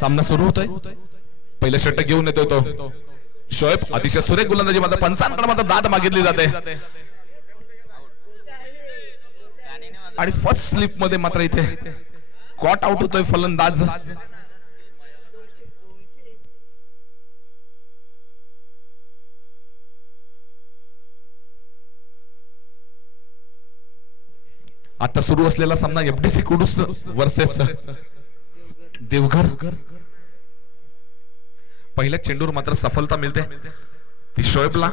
सामना सुरू होतोय. पहिलं षटक घेऊन येतोय तो शोएब. अतिशय सुरेख गोलंदाजी मात्र पंचांकडे मात्र दाद मागितली जाते आणि फर्स्ट स्लिप मध्ये मात्र इथे कॉट आउट होतोय फलंदाज. आता सुरू असलेला सामना एफडीसी कुडूस वर्सेस देवघर. पहिल्या चेंडूवर मात्र सफलता मिळते ती शोएबला.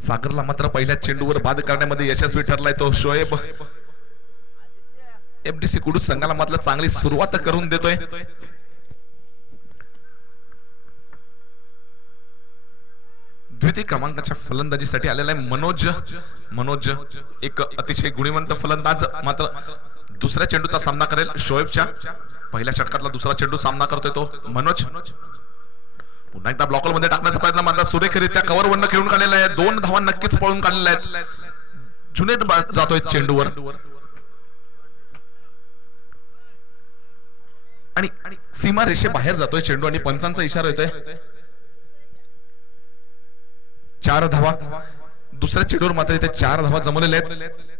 सागरला मात्र पहिल्या चेंडूवर बाद करण्यामध्ये यशस्वी ठरलाय तो शोएब. एफडीसी कुडूस संघाला मात्र चांगली सुरुवात करून देतोय. द्वितीय क्रमांकाच्या फलंदाजीसाठी आलेला आहे मनोज. एक अतिशय गुणवंत फलंदाज मात्र दुसऱ्या चेंडूचा सामना करेल शोएबच्या. पहिल्या षटकातला दुसरा चेंडू सामना करतोय तो मनोज. पुन्हा एकदा ब्लॉकर मध्ये टाकण्याचा प्रयत्न मात्र सुरेखरित्या कव्हर वरनं खेळून काढलेला आहे. 2 धावा नक्कीच पळून काढलेल्या आहेत. जुनेद जातोय चेंडूवर आणि सीमा रेषे बाहेर जातोय चेंडू आणि पंचांचा इशारा येतोय 4 धावा. दुसऱ्या चेंडूवर मात्र इथे 4 धावा जमवलेल्या आहेत.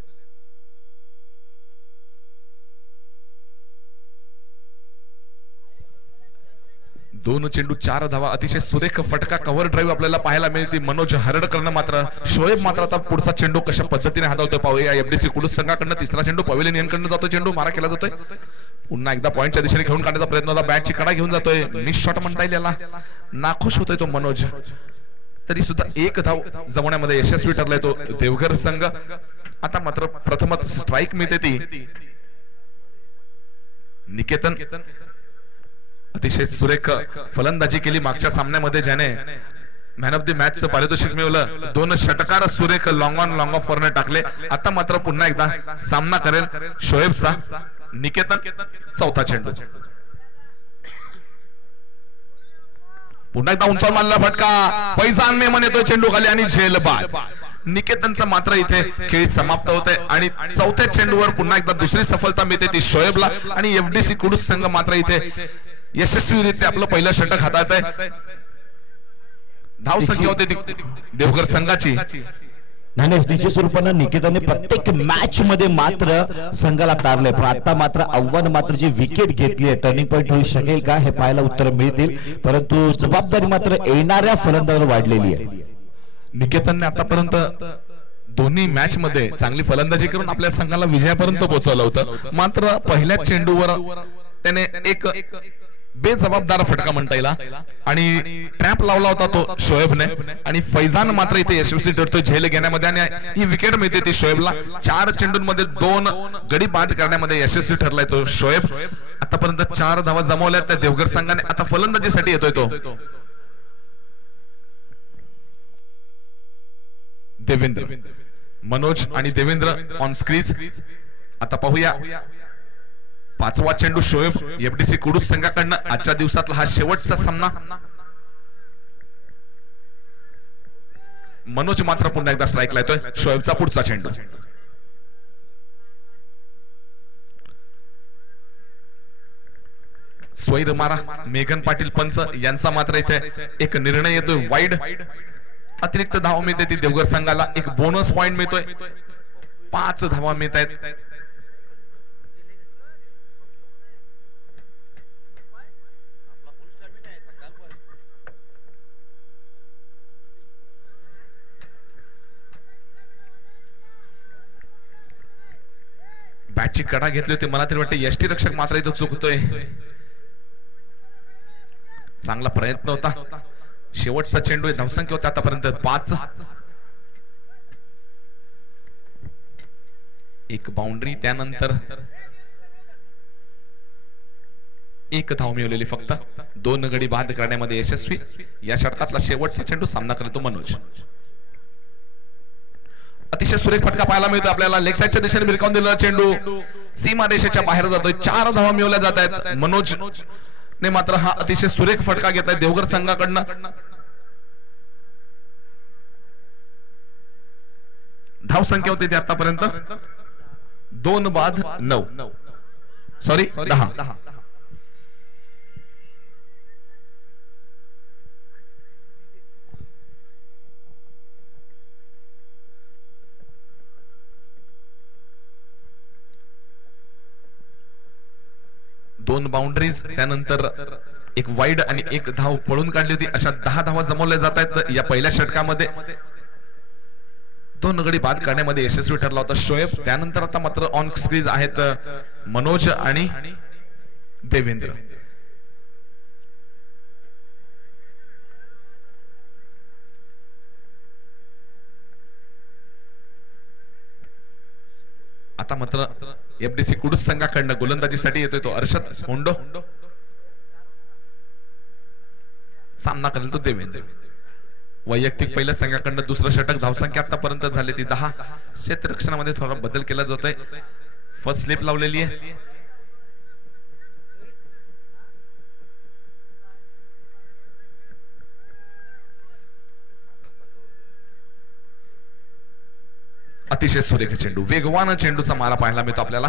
दोन चेंडू 4 धावा. अतिशय सुरेख फटका कव्हर ड्राईव्ह आपल्याला पाहायला मिळते मनोज हरडकरनं. मात्र शोएब मात्र आता पुढचा चेंडू कशा पद्धतीने हातावतोय पाहूया. एफडीसी कुडूस संघाकडनं तिसरा चेंडू पवेलियन यांकडनं जातोय. चेंडू मारा केला जातोय. पुन्हा एकदा पॉइंटच्या दिशेने खेळून काढण्याचा प्रयत्न होता. बॅटची कडा घेऊन जातोय. मिस शॉट म्हणता येईल याला. नाखुश होतोय तो मनोज. तरी सुद्धा 1 धाव जमवण्यामध्ये यशस्वी ठरलाय तो देवघर संघ. आता मात्र प्रथमच स्ट्राइक मिळते ती निकेतन. अतिशय सुरेख फलंदाजी केली मागच्या सामन्यामध्ये ज्याने मॅन ऑफ द मॅचचं पारितोषिक मिळवलं. 2 षटकार सुरेख लॉंग ऑफ वरने टाकले. आता मात्र पुन्हा एकदा सामना करेल शोएबचा निकेतन. चौथा चेंडू पुन्हा एकदा उंचावर मारला फटका. फैजान मेमन येतोय चेंडू खाली आणि झेल बाद. निकेतनचा मात्र इथे खेळ समाप्त होतोय आणि चौथ्या चेंडूवर पुन्हा एकदा दुसरी सफलता मिळते ती शोएबला. आणि एफडीसी कुडूस संघ मात्र इथे यशस्वीरित्या आपलं पहिलं षटक हातात आहे. धावसंख्या होते देवघर संघाची. निश्चित स्वरूपानं निकेतनने प्रत्येक मॅच मध्ये मात्र संघाला तारले. पण आता मात्र आव्हान मात्र जी विकेट घेतली आहे टर्निंग पॉइंट होऊ शकेल का हे पाहायला उत्तर मिळतील. परंतु जबाबदारी मात्र येणाऱ्या फलंदाजावर वाढलेली आहे. निकेतनने आतापर्यंत दोन्ही मॅच मध्ये चांगली फलंदाजी करून आपल्या संघाला विजयापर्यंत पोहोचवलं होतं. मात्र पहिल्या चेंडूवर त्याने एक बेजबाबदार फटका म्हणता येईल आणि ट्रॅप लावला होता तो शोएबने. आणि फैजान मात्र इथे यशस्वी ठरतोय झेल घेण्यामध्ये आणि ही विकेट मिळते ती शोएबला. 4 चेंडूंमध्ये 2 गडी बाद करण्यामध्ये यशस्वी ठरलाय तो शोएब. आतापर्यंत 4 धावा जमवल्या त्या देवघर संघाने. आता फलंदाजीसाठी येतोय तो देवेंद्र. मनोज आणि देवेंद्र ऑन स्क्रीज. आता पाहूया 5वा चेंडू शोएब एफडीसी कुडूस संघाकडनं. आजच्या दिवसातला हा शेवटचा सामना. मनोज मात्र पुन्हा एकदा स्ट्राइकला येतोय. शोएबचा पुढचा चेंडू स्वैर मारा. मेघन पाटील पंच यांचा मात्र इथे एक निर्णय येतोय वाईड. अतिरिक्त धाव मिळते ती देवघर संघाला. एक बोनस पॉइंट मिळतोय. 5 धावा मिळत आहेत. बॅटची कडा घेतली होती. मला तरी वाटतं यष्टी रक्षक मात्र इथं चुकतोय. चांगला प्रयत्न होता. शेवटचा चेंडू आहे. धावसंख्या होता आतापर्यंत 5. एक बाउंड्री त्यानंतर 1 धाव मिळवलेली फक्त. 2 गडी बाद करण्यामध्ये यशस्वी. या षटकातला शेवटचा चेंडू सामना करतो मनोज. अतिशय सुरेख फटका पाहायला मिळतो आपल्याला. लेग साइडच्या दिशेने भिरकावून दिलेला चेंडू सीमा रेषेच्या बाहेर जातोय. 4 धावा मिळवल्या जात आहेत. मनोज ने मात्र हा अतिशय सुरेख फटका घेत आहे देवघर संघाकडनं. धाव संख्या होती ती आतापर्यंत 2-9 सॉरी 10. दोन बाउंड्रीज त्यानंतर एक वाईड आणि एक धाव पळून काढली होती. अशा 10 धावा जमवल्या जात आहेत या पहिल्या षटकामध्ये. 2 गडी बाद करण्यामध्ये यशस्वी ठरला होता शोएब. त्यानंतर आता मात्र ऑन स्क्रीज आहेत मनोज आणि देवेंद्र. आता मात्र एफडीसी कुडूस संघाकडनं गोलंदाजीसाठी येतोय तो अर्षद होंडो. सामना करेल तो देवेंद्र. वैयक्तिक पहिल्या संघाकडनं दुसरं षटक. धावसंख्या आतापर्यंत झाली ती 10. क्षेत्ररक्षणामध्ये थोडा बदल केला जातोय. फर्स्ट स्लिप लावलेली आहे. अतिशय सुरेख चेंडू, वेगवान चेंडूचा मारा पाहायला मिळतो आपल्याला.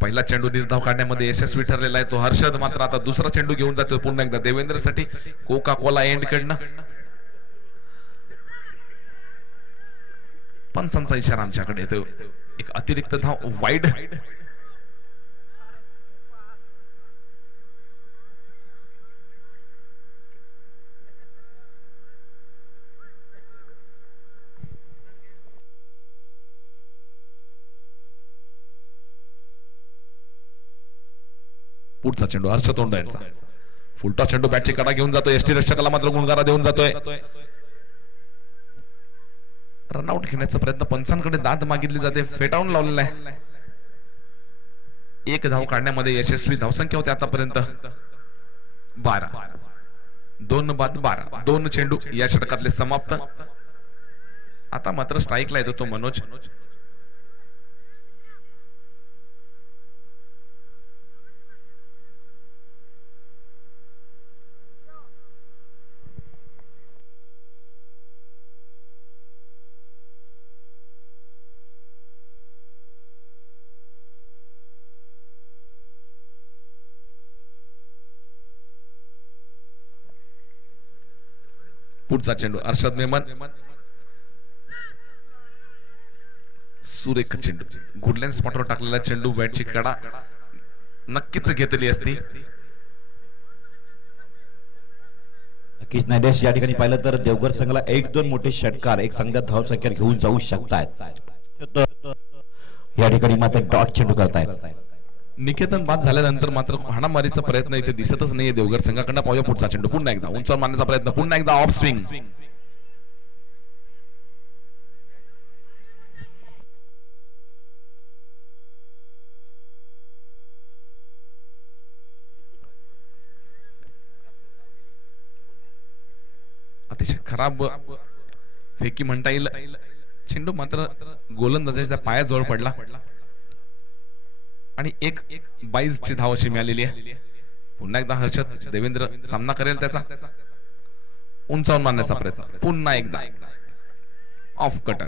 पहिला चेंडू निर्धाव काढण्यामध्ये यशस्वी ठरलेला आहे तो हर्षद. मात्र आता दुसरा चेंडू घेऊन जातोय पुन्हा एकदा देवेंद्रसाठी कोका कोला एंड कडनं. पंचांचा इशारा आमच्याकडे येतो. एक अतिरिक्त धाव वाईड. पुढचा चेंडू हर्षद होंडो यांचा. फुलटॉस चेंडू बॅटची कडा घेऊन जातोय. एसटी रक्षकाला मात्र गुणगारा देऊन जातोय. रनआउट घेण्याचा प्रयत्न पंचांकडे दाद मागितली जाते. फेटाळून लावलेला आहे. एक धाव काढण्यामध्ये यशस्वी. धावसंख्या होती आतापर्यंत 12. 2-12. 2 चेंडू या षटकातले समाप्त. आता मात्र स्ट्राईकला येतो तो मनोज. पुढचा चेंडू अर्षद मेमन. सुरेख चेंडू, गुडलँड स्पॉटवर टाकलेला चेंडू. बॅटची कडा नक्कीच घेतली असती. नक्कीच नायडेश या ठिकाणी पाहिलं तर देवघर संघाला 1-2 मोठे षटकार एक संघात धाव संख्या घेऊन जाऊ शकतात. या ठिकाणी मात्र डॉट चेंडू करतायत. निकेतन बाद झाल्यानंतर मात्र हाणामारीचा प्रयत्न इथे दिसतच नाहीये देवघर संघाकडनं. पाहूया पुढचा चेंडू. पुन्हा एकदा उंचावर मारण्याचा प्रयत्न. पुन्हा एकदा ऑफ स्विंग. अतिशय खराब फेकी म्हणता येईल. चेंडू मात्र गोलंदाजाच्या पायाजवळ पडला आणि एक 22 ची धाव अशी मिळालेली आहे. पुन्हा एकदा हर्षद. देवेंद्र सामना करेल त्याचा. उंचावून मारण्याचा प्रयत्न. पुन्हा एकदा ऑफ कटर.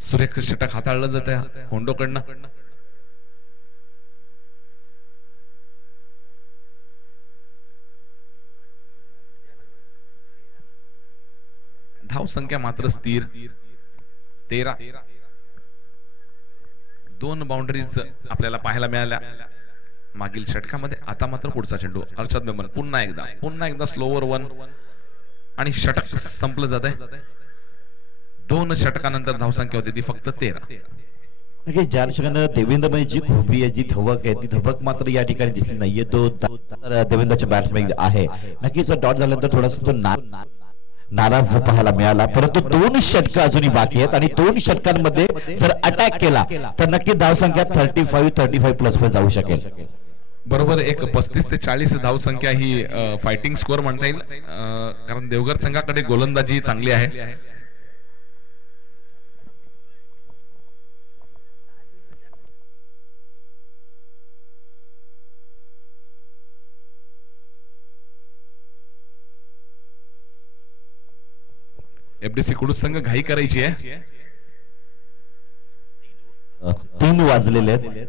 सुरेख षटक हाताळलं जात आहे होंडोकडनं. धाव संख्या मात्र स्थिर 13. 2 बाउंड्रीज आपल्याला पाहायला मिळाल्या मागील षटकामध्ये. आता मात्र पुढचा चेंडू अर्षद मेमन. पुन्हा एकदा स्लोवर 1 आणि षटक संपलं जात आहे. 2 षटकानंतर धावसंख्या होती ती फक्त 13. ज्या ठिकाणी देवेंद्रमध्ये जी खूबी आहे, जी धवक आहे, ती धवक मात्र या ठिकाणी दिसली नाहीये. तो देवेंद्रच्या बॅट्समॅन आहे. नक्कीच डॉट झाल्यानंतर थोडासा तो नाराज पाहायला मिळाला, परंतु 2 षटक अजूनही बाकी आहेत आणि 2 षटकांमध्ये जर अटॅक केला तर नक्की धावसंख्या 35 प्लस वर जाऊ शकेल. बरोबर एक 35 ते 40 धावसंख्या ही फायटिंग स्कोअर म्हणता येईल, कारण देवघर संघाकडे गोलंदाजी चांगली आहे. एफडीसी कुडूस संघ घाई करायची आहे. 3 वाजलेले आहेत.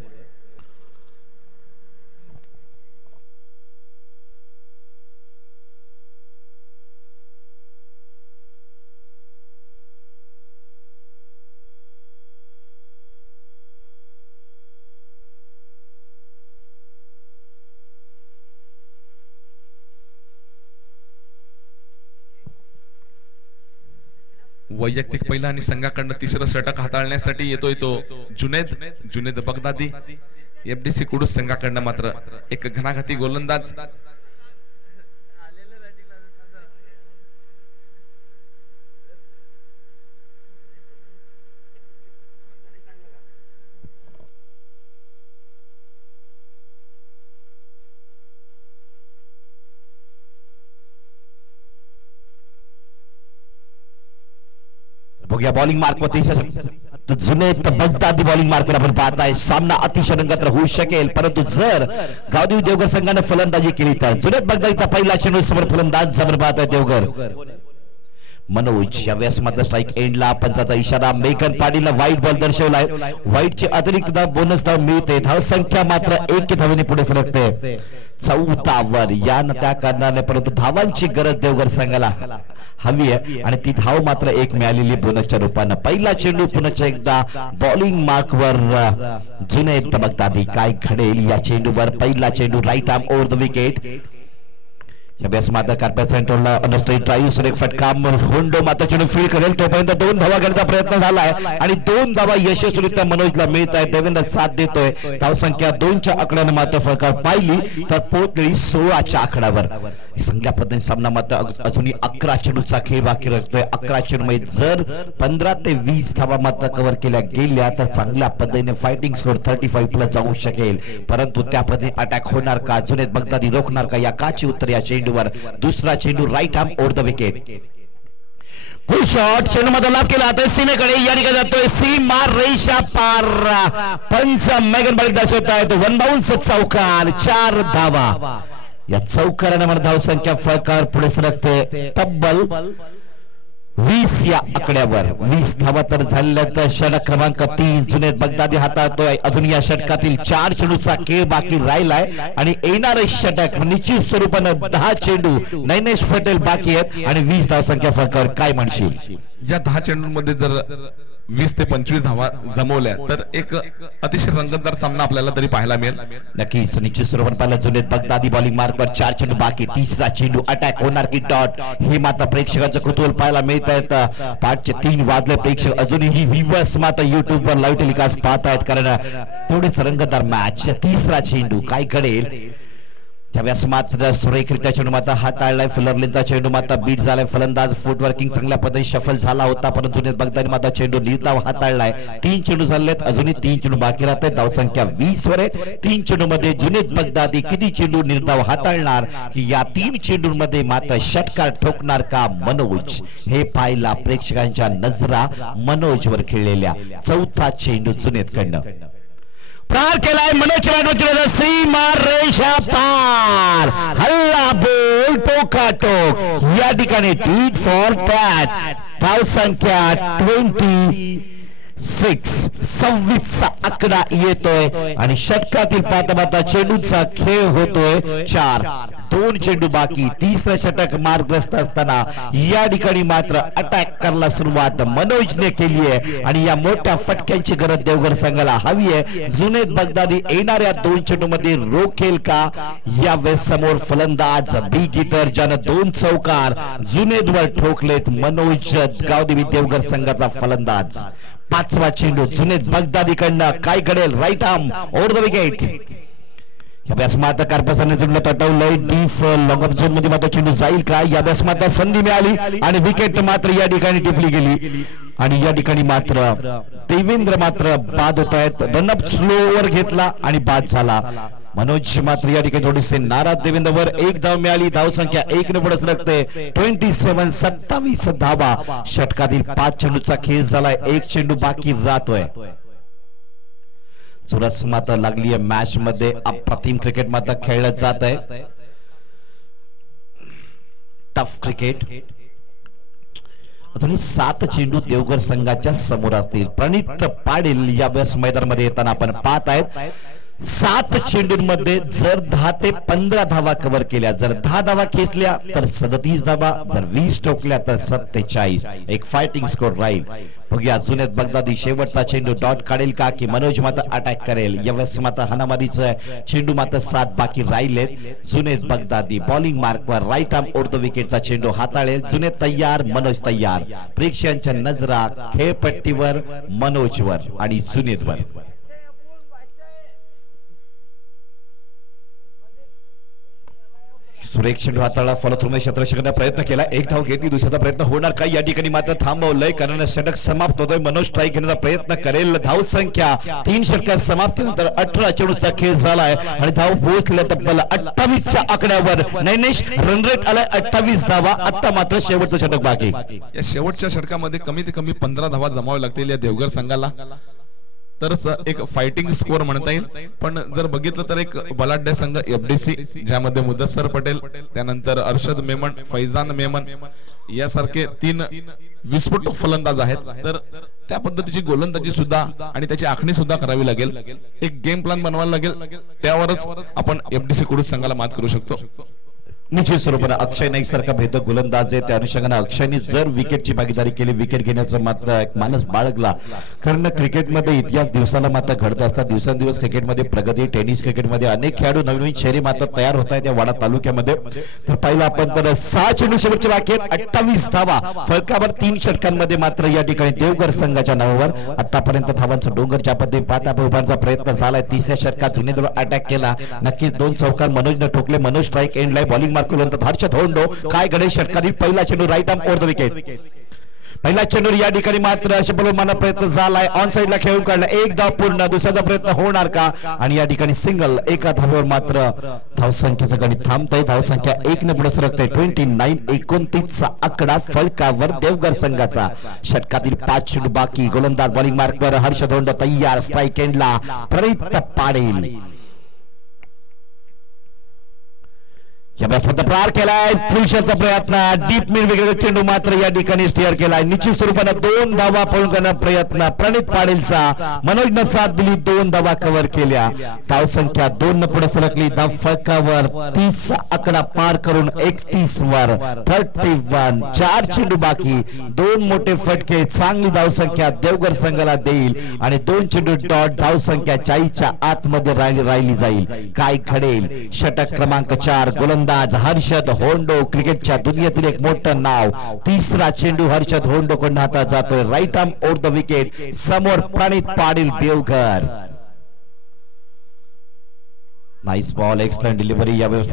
वैयक्तिक पहिला आणि संघाकडनं तिसरं षटक हाताळण्यासाठी येतोय तो जुनेद बगदादी. एफडीसी कुडूस संघाकडनं मात्र एक घणाघाती गोलंदाज. बघूया बॉलिंग मार्क वरती जुनेद बगदादी बॉलिंग मार्कवर आपण पाहताय. सामना अतिशय रंगत होऊ शकेल, परंतु जर गावदेवी देवघर संघाने फलंदाजी केली तर जुनेद बगदादीचा पहिला चेंडू समोर फलंदाज जबर पाहत आहे देवघर. मनोज यावेळेस मात्र स्ट्राईक एंडला, पंचाचा इशारा. मेघन पाटीलला वाईट बॉल दर्शवलाय. वाईटचे अतिरिक्त धाव बोनस धाव मिळते. धाव संख्या मात्र 1 धावेने पुढे सरकते. 4 या न त्या कारणाने, परंतु धावांची गरज देवघर संघाला हवी आहे आणि ती धाव मात्र 1 मिळालेली बोनसच्या रूपानं. पहिला चेंडू पुन्हा एकदा बॉलिंग मार्कवर जुनेद बगदादी. काय घडेल या चेंडूवर? पहिला चेंडू right arm over the wicket. यावेळेस मात्र कार्पेट सेंटरला अनस्ट्रेट ड्राईव्ह सुरेख फटका. होंडो मात्र चेंडू फील्ड करेल तोपर्यंत 2 धावा घेण्याचा प्रयत्न झालाय आणि 2 धावा यशस्वीरित्या मनोजला मिळत आहेत. देवेंद्र साथ देतोय. धावसंख्या 2च्या आकड्याने मात्र फरकार पाहिली तर पोहोचली 16च्या आकड्यावर. चांगल्या पद्धतीने सामना मात्र अजूनही 11 चेंडूचा खेळ बाकी राहतोय. 11 चेंडूमध्ये जर 15 ते 20 धावा मात्र कव्हर केल्या गेल्या तर चांगल्या पद्धतीने फायटिंग स्कोर 35 प्लस जाऊ शकेल, परंतु त्या पद्धतीने अटॅक होणार का? जुनेद बगदादी रोखणार का? या काची उत्तर या चेंडूवर. दुसरा चेंडू right arm over the wicket. Full shot चेंडू मध्ये लाभ केला तर सीमेकडे या ठिकाणी जातोय. सीमा रेषा पार. पंच मेगन बाळी दर्शवत आहेत. 1 बाउन्स चौकार. 4 धावा. या चौकाराने मला धावसंख्या फळकार पुढे सरकते तब्बल 20 या आकड्यावर. 20 धावा तर झालेल्या तर षटक क्रमांक 3 जुनेद बगदादी हाताळतोय. अजून या षटकातील 4 चेंडूचा खेळ बाकी राहिलाय आणि येणारे षटक निश्चित स्वरूपानं 10 चेंडू नैनेश पटेल बाकी आहेत आणि 20 धावसंख्या फरकावर काय म्हणशील? या 10 चेंडूंमध्ये जर 20 ते 25 धावा जमवल्या तर एक अतिशय रंगतदार सामना आपल्याला तरी पाहायला मिळेल. नक्कीच निश्चित स्वरूपात पाहिलं जुनेद बगदादी बॉलिंग मार्कवर 4 चेंडू बाकी. तिसरा चेंडू अटॅक होणार की डॉट? हे मात्र प्रेक्षकांचं कुतूहल पाहायला मिळत आहेत. 5चे 3 वाजले. प्रेक्षक अजूनही व्ह्यूअर्स मात्र युट्यूब वर लाईव्ह टेलिकास्ट पाहतायत कारण तेवढीच रंगतदार मॅच. तिसरा चेंडू काय घडेल? त्यावेळेस मात्र सुरेखरित्या चेंडू मात्र हाताळलाय. फुलरलिनचा चेंडू मात्र बीट झालाय. फलंदाज फुटवर्किंग चांगल्या पद्धतीने शफल झाला होता, परंतु जुनेद बगदादी मात्र चेंडू निर्धाव हाताळलाय. 3 चेंडू झालेत. अजूनही 3 चेंडू बाकी राहतात. धावसंख्या 20 वर आहे. 3 चेंडू मध्ये जुनेद बगदादी किती चेंडू निर्धाव हाताळणार की या 3 चेंडूंमध्ये मात्र षटकार ठोकणार का मनोज? हे पाहायला प्रेक्षकांच्या नजरा मनोजवर खेळलेल्या. 4था चेंडू जुनेद कडनं प्रार केलाय. मनोज वाटवतील सीमा रेषा पार. हल्ला बोल टोकाटोक. या ठिकाणी टीट फॉर टॅट. धाव संख्या 26 आकडा येतोय आणि षटकातील पाता चेंडूचा खेळ होतोय. 4 2 चेंडू बाकी. तिसरं षटक मार्गग्रस्त असताना या ठिकाणी मात्र अटॅक करायला सुरुवात मनोजने केली आहे आणि या मोठ्या फटक्यांची गरज देवघर संघाला हवी आहे. जुनेद बगदादी येणाऱ्या 2 चेंडू मध्ये रोखेल का? यावेळेस समोर फलंदाज बी गिटर ज्यानं 2 चौकार जुनेदवर ठोकलेत. मनोज गावदेवी देवघर संघाचा फलंदाज. 5वा चेंडू जुनेद बगदादी कडनं काय घडेल? Right arm over the wicket. या बॅट्समॅनचा कार्पसाने तुला तटवलंय डीप लॉंग ऑफ झोन मध्ये मात्र चेंडू जाईल का? या बॅट्समॅनला संधी मिळाली आणि विकेट मात्र या ठिकाणी टिपली गेली आणि या ठिकाणी मात्र देवेंद्र मात्र बाद होत आहेत. रनअप स्लोवर घेतला आणि बाद झाला. मनोज मात्र या ठिकाणी थोडेसे नाराज. देवेंद्रवर एक धाव मिळाली. धाव संख्या 1 ने पुढे सरकते. 27 धावा. षटकातील 5 चेंडूचा खेळ झालाय. 1 चेंडू बाकी राहतोय. चुरस मात्र लागली आहे मॅच मध्ये. अप्रतिम क्रिकेट मात्र खेळलं जात आहे. Tough cricket. अजूनही 7 चेंडू देवघर संघाच्या समोर असतील. प्रणित पाटील या वेळेस मैदानामध्ये येताना आपण पाहत आहेत. 7 चेंडूंमध्ये जर 10 ते 15 धावा कव्हर केल्या, जर 10 धावा खेचल्या तर 37 धावा, जर 20 ठोकल्या तर 47. एक फायटिंग स्कोर राहील. बघूया जुनेद बगदादी शेवटचा चेंडू डॉट काढेल का की मनोज मात्र अटॅक करेल. यावेळेस मात्र हाणामारीचा चेंडू मात्र 7 बाकी राहिलेत. जुनेद बगदादी बॉलिंग मार्कवर राईट आर्म ओढ विकेटचा चेंडू हाताळेल. जुनेद तयार, मनोज तयार. प्रेक्षकांच्या नजरा खेळपट्टीवर, मनोजवर आणि जुनेदवर. सुरेख चेंडू हाताळला. फॉलो थ्रू मध्ये क्षेत्ररक्षकाने प्रयत्न केला. एक धाव घेतली. दुसऱ्याचा प्रयत्न होणार का? या ठिकाणी मात्र थांबवलंय कारण षटक समाप्त होतोय. मनोज स्ट्राईक घेण्याचा प्रयत्न करेल. धाव संख्या 3 षटकात समाप्तीनंतर 18 चेंडूचा खेळ झालाय आणि धाव पोहोचल्या तब्बल 28च्या आकड्यावर. नैनेश रन रेट आलाय 28 धावा. आता मात्र शेवटचं षटक बाकी. या शेवटच्या षटकामध्ये कमीत कमी 15 धावा जमावे लागतील या देवघर संघाला, तरच एक फायटिंग स्कोर म्हणता येईल. पण जर बघितलं तर एक बलाढ्य संघ एफडीसी, ज्यामध्ये मुदस्सर पटेल, त्यानंतर अर्शद मेमन, फैजान मेमन यासारखे 3 विस्फोटक फलंदाज आहेत. तर त्या पद्धतीची गोलंदाजी सुद्धा आणि त्याची आखणी सुद्धा करावी लागेल. एक गेम प्लॅन बनवायला लागेल. त्यावरच आपण एफडीसी कुडूस संघाला मात करू शकतो. निश्चित स्वरूपाने अक्षय नाईक सारखा भेदक गोलंदाज आहे. त्या अनुषंगाने अक्षयने जर विकेटची भागीदारी केली, विकेट घेण्याचा मात्र एक मानस बाळगला. कारण क्रिकेटमध्ये इतिहास दिवसाला मात्र घडत असतात. दिवसेंदिवस क्रिकेटमध्ये प्रगती. टेनिस क्रिकेटमध्ये अनेक खेळाडू नवीन शहरी मात्र तयार होत आहेत या वाडा तालुक्यामध्ये. तर पहिला आपण तर 6 चेंडू शेवटचे बाकी आहेत. 28 धावा फलकावर. 3 षटकांमध्ये मात्र या ठिकाणी देवघर संघाच्या नावावर आतापर्यंत धावांचा डोंगर ज्या पद्धतीने पाहता उभारण्याचा प्रयत्न झालाय. 3ऱ्या षटकात जुनेदवर अटॅक केला. नक्कीच 2 चौकार मनोजने ठोकले. मनोज स्ट्राईक एंडला. बॉलिंग हर्षद होंडो काय घडेल षटकातील पहिला चेंडू right arm over the wicket. पहिला चेंडू या ठिकाणी मात्र अशा प्रयत्न झालाय. ऑन साइडला खेळून काढला. एक धाव पूर्ण. दुसऱ्याचा प्रयत्न होणार का? आणि या ठिकाणी सिंगल. एका धावेवर मात्र धावसंख्येचा गणित थांबतंय. धावसंख्या 1 ने पुढे सरकते. 29-29चा आकडा फलकावर देवघर संघाचा. षटकातील 5 चेंडू बाकी. गोलंदाज बॉलिंग मार्कवर. हर्षद होंडो तयार. स्ट्राईक एंडला. प्रणित पाटील या बॅट्समॅनचा प्रहार केलाय. फुलशॉटचा प्रयत्न. डीप मिड विकेट चेंडू मात्र या ठिकाणी स्टेअर केलाय. निश्चित स्वरूपाने 2 धावा पळून करण्याचा प्रयत्न प्रणित पाटीलचा. मनोजनं साथ दिली. 2 धावा कव्हर केल्या. धाव संख्या 2 न पुढे सरकली. धाव फलकावर 30 आकडा पार करून 31 वर. 31. 4 चेंडू बाकी. 2 मोठे फटके. चांगली धाव संख्या देवघर संघाला देईल आणि 2 चेंडू डॉट. धाव संख्या 40च्या आतमध्ये राहिली जाईल. काय घडेल? षटक क्रमांक 4 गोलंदाज हर्षद होंडो. क्रिकेटच्या दुनियेतील एक मोठं नाव. 3रा चेंडू हर्षद होंडो कडून हातात जातोय. Right arm over the wicket. समोर Pranit Patil Deoghar. Nice ball. Excellent delivery. यावेळेस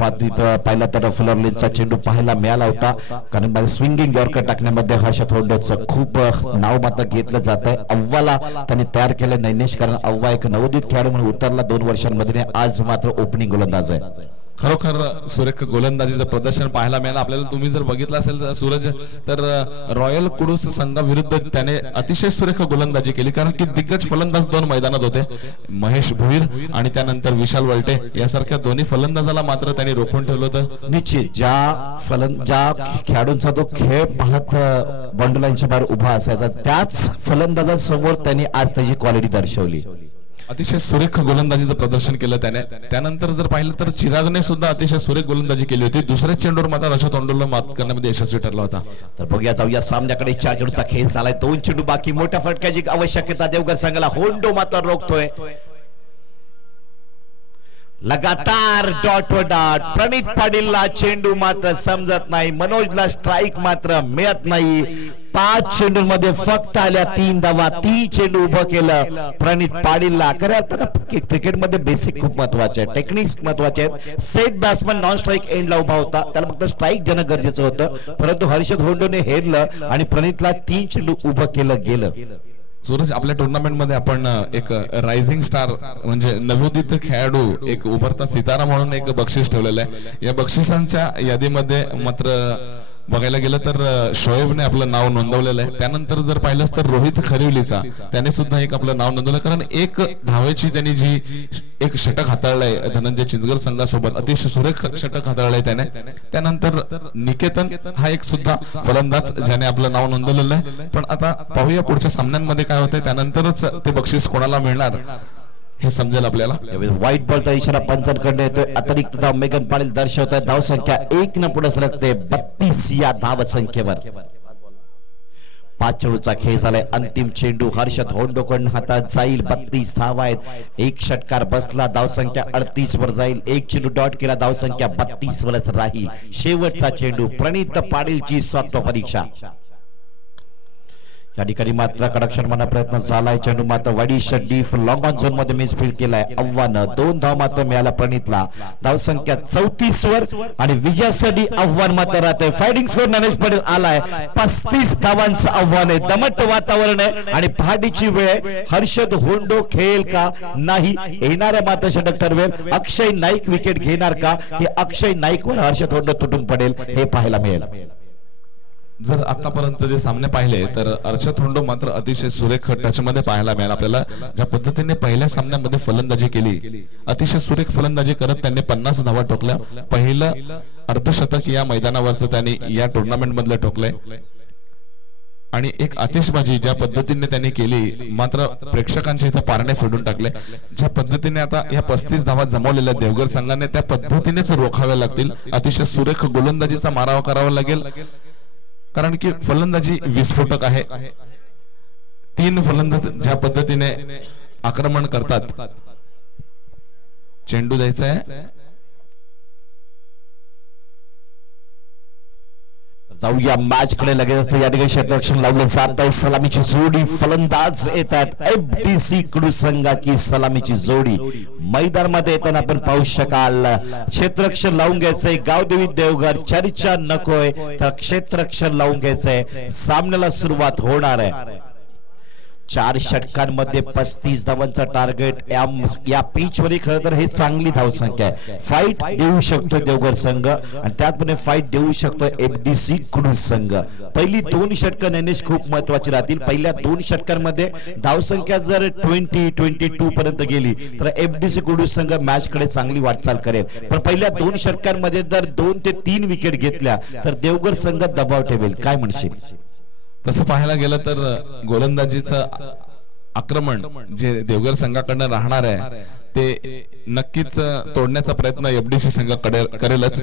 पहिला तर फुलरलेनचा चेंडू पाहायला मिळाला होता. कारण स्विंगिंग यॉर्कर टाकण्यामध्ये हर्षद होंडोचं खूप नाव मात्र घेतलं जात आहे. अव्वाला त्यांनी तयार केलं नैनेश. कारण अव्वा एक नवोदित खेळाडू म्हणून उतरला 2 वर्षांमध्ये. आज मात्र ओपनिंग गोलंदाज आहे. खरोखर सुरेख गोलंदाजीचं प्रदर्शन पाहायला मिळालं आपल्याला. तुम्ही जर बघितलं असेल सूरज तर रॉयल कुडूस संघाविरुद्ध त्याने अतिशय सुरेख गोलंदाजी केली. कारण की दिग्गज फलंदाज 2 मैदानात होते. महेश भोईर आणि त्यानंतर विशाल वल्टे यासारख्या दोन्ही फलंदाजाला मात्र त्यांनी रोखून ठेवलं होतं. निश्चित ज्या खेळाडूंचा तो खेळ पाहत बंडलांच्या बाहेर उभा असायचा त्याच फलंदाजांसमोर त्यांनी आज त्याची क्वालिटी दर्शवली. अतिशय सुरेख गोलंदाजीचं प्रदर्शन केलं त्याने. त्यानंतर जर पाहिलं तर चिरागने सुद्धा अतिशय सुरेख गोलंदाजी केली होती. दुसऱ्या चेंडूवर मात्र हर्षद होंडोला मात करण्यामध्ये यशस्वी ठरला होता. तर बघूया जाऊया सामन्याकडे. 4 चेंडूचा खेळ झालाय. 2 चेंडू बाकी. मोठ्या फटक्याची आवश्यकता देवघर संघाला. होंडो मात्र रोखतोय. लगातार डॉट व डॉट. प्रणित पाटीलला चेंडू मात्र समजत नाही. मनोजला स्ट्राईक मात्र मिळत नाही. 5 चेंडूंमध्ये फक्त आल्या 3 धावा. 3 चेंडू उभं केलं प्रणित पाटीलला. खऱ्या अर्थानं क्रिकेटमध्ये बेसिक खूप महत्वाचे आहे, टेक्निक्स महत्वाचे आहेत. सेट बॅट्समन नॉन स्ट्राईक एंडला उभा होता, त्याला फक्त स्ट्राईक देणं गरजेचं होतं, परंतु हर्षद होंडोने हेरलं आणि प्रणितला 3 चेंडू उभं केलं गेलं. सूरज, आपल्या टुर्नामेंट मध्ये आपण एक रायझिंग स्टार म्हणजे नवोदित खेळाडू, एक उभरता सितारा म्हणून एक बक्षीस ठेवलेलं आहे. या बक्षिसांच्या यादीमध्ये मात्र बघायला गेलं तर शोएबने आपलं नाव नोंदवलेलं आहे. त्यानंतर जर पाहिलं तर रोहित खरिवलीचा त्याने सुद्धा एक आपलं नाव नोंदवलं, कारण एक धावेची त्यांनी जी एक षटक हाताळलंय धनंजय चिंचगड संघासोबत, अतिशय सुरेख षटक हाताळलंय त्याने. त्यानंतर निकेतन हा एक सुद्धा फलंदाज ज्याने आपलं नाव नोंदवलेलं आहे. पण आता पाहूया पुढच्या सामन्यांमध्ये काय होतंय, त्यानंतरच ते बक्षीस कोणाला मिळणार हे समजेल आपल्याला. व्हाईट बॉलचा इशारा पंचांकडे येतोय. अतिरिक्त धाव मेघन पाटील दर्शवत आहे. धाव संख्या 1 न पुढे सरकते 32 या धाव संख्येवर. 5 चेंडूचा खेळ झालाय. अंतिम चेंडू हर्षद होंडोकडून हातात जाईल. 32 धाव आहेत. 1 षटकार बसला, धाव संख्या 38 वर जाईल. 1 चेंडू डॉट केला, धाव संख्या 32 वरच राहील. शेवटचा चेंडू प्रणित पाटीलची स्वात्व परीक्षा. या ठिकाणी मात्र कडक शर्माना प्रयत्न झालाय. चेंडू मात्र वडीश डीफ लॉंग ऑन झोन मध्ये मिसफील्ड केलाय. आव्हान 2 धाव मात्र मिळाला प्रणितला. धाव संख्या 34 वर आणि विजयासाठी आव्हान मात्र राहते. फायटिंग स्कोर नरेश पटेल आलाय. 35 धावांचं आव्हान आहे. दमट वातावरण आहे आणि पहाटेची वेळ. हर्षद होंडो खेळेल का नाही, येणाऱ्या मात्र षटक ठरवेल. अक्षय नाईक विकेट घेणार का, की अक्षय नाईक वर हर्षद होंडो तुटून पडेल, हे पाहायला मिळेल. जर आतापर्यंत जे सामने पाहिले तर हर्षद होंडो मात्र अतिशय सुरेख टच मध्ये पाहायला मिळाला आपल्याला. ज्या पद्धतीने पहिल्या सामन्यामध्ये फलंदाजी केली, अतिशय सुरेख फलंदाजी करत त्यांनी 50 धावा ठोकल्या. पहिलं अर्धशतक या मैदानावरचं त्यांनी या टुर्नामेंट मधलं ठोकलंय आणि एक आतिषबाजी ज्या पद्धतीने त्यांनी केली, मात्र प्रेक्षकांच्या इथं पारणे फोडून टाकले. ज्या पद्धतीने आता या 35 धावा जमवलेल्या देवघर संघाने त्या पद्धतीनेच रोखाव्या लागतील. अतिशय सुरेख गोलंदाजीचा मारावा करावा लागेल, कारण की फलंदाजी विस्फोटक आहे. 3 फलंदाज ज्या पद्धतीने आक्रमण करतात. चेंडू द्यायचा आहे, जाऊया मॅच कडे. लगेच या ठिकाणी क्षेत्ररक्षण लावलं जात आहे. सलामीची जोडी फलंदाज येतात. एफडीसी कडू संघाची सलामीची जोडी मैदानामध्ये येताना आपण पाहू शकाल. क्षेत्ररक्षण लावून घ्यायचंय गावदेवी देवघर. चर्चा नकोय तर क्षेत्ररक्षण लावून घ्यायचंय. सामन्याला सुरुवात होणार आहे. 4 षटकांमध्ये 35 धावांचा टार्गेट. या पिच वर खरं तर हे चांगली धावसंख्या आहे. फाईट देऊ शकतो देवघर संघ आणि त्याचप्रमाणे फाईट देऊ शकतो एफडीसी कुडू संघ. पहिली 2 षटकं नेहमीच खूप महत्वाची राहतील. पहिल्या 2 षटकांमध्ये धावसंख्या जर 22 पर्यंत गेली तर एफडीसी कुडू संघ मॅच कडे चांगली वाटचाल करेल. पण पहिल्या 2 षटकांमध्ये जर 2 ते 3 विकेट घेतल्या तर देवघर संघ दबाव ठेवेल. काय म्हणशील? तसं पाहायला गेलं तर गोलंदाजीचं आक्रमण जे देवघर संघाकडनं राहणार आहे ते नक्कीच तोडण्याचा प्रयत्न एफडीसी संघ करेलच,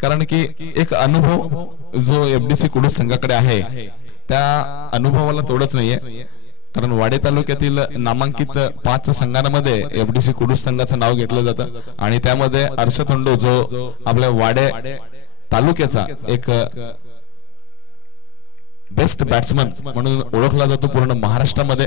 कारण की एक अनुभव जो एफडीसी कुडू संघाकडे आहे त्या अनुभवाला तोडच नाहीये. कारण वाडे तालुक्यातील नामांकित 5 संघांमध्ये एफडीसी कुडू संघाचं नाव घेतलं जातं आणि त्यामध्ये हर्षद होंडो जो आपल्या वाडे तालुक्याचा एक बेस्ट बॅट्समन म्हणून ओळखला जातो पूर्ण महाराष्ट्रामध्ये.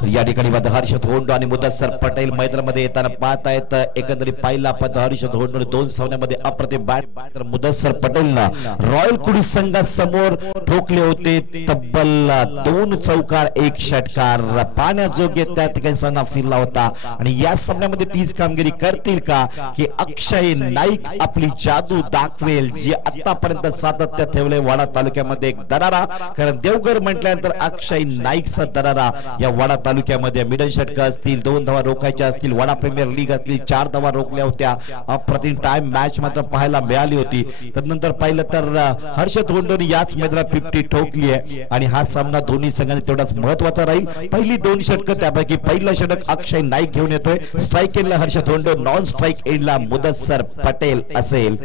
तर या ठिकाणी हर्षद होंडो आणि मुदस्सर पटेल मैदानामध्ये येताना पाहत आहेत. एकंदरीत पाहिला आपण हर्षद होंडो 2 सामन्यामध्ये अप्रतिम बॅट. तर मुदस्सर पटेलला रॉयल कुडी संघासमोर ठोकले होते तब्बल 2 चौकार 1 षटकार. पाण्याजोगे त्या ठिकाणी सामना फिरला होता आणि या सामन्यामध्ये तीच कामगिरी करतील का, की अक्षय नाईक आपली जादू दाखवेल जी आतापर्यंत सातत्य ठेवले वाडा तालुक्यामध्ये एक दरारा. कारण देवघर म्हटल्यानंतर अक्षय नाईकचा दरारा या वाडा तालुक्यामध्ये. मिडल षटक असतील, 2 धावा रोखायच्या असतील, वडा प्रीमियर लीग असतील 4 धावा रोखल्या होत्या. अप्रतिम टाइम मॅच मात्र पाहायला मिळाली होती. त्यानंतर पाहिलं तर हर्षद होंडोने याच मैदानात 50 ठोकली आहे आणि हा सामना दोन्ही संघांनी तेवढाच महत्वाचा राहील. पहिली 2 षटकं त्यापैकी पहिलं षटक अक्षय नाईक घेऊन येतोय. स्ट्राईक एंडला हर्षद होंडो, नॉन स्ट्राईक एंडला मुदस्सर पटेल असेल.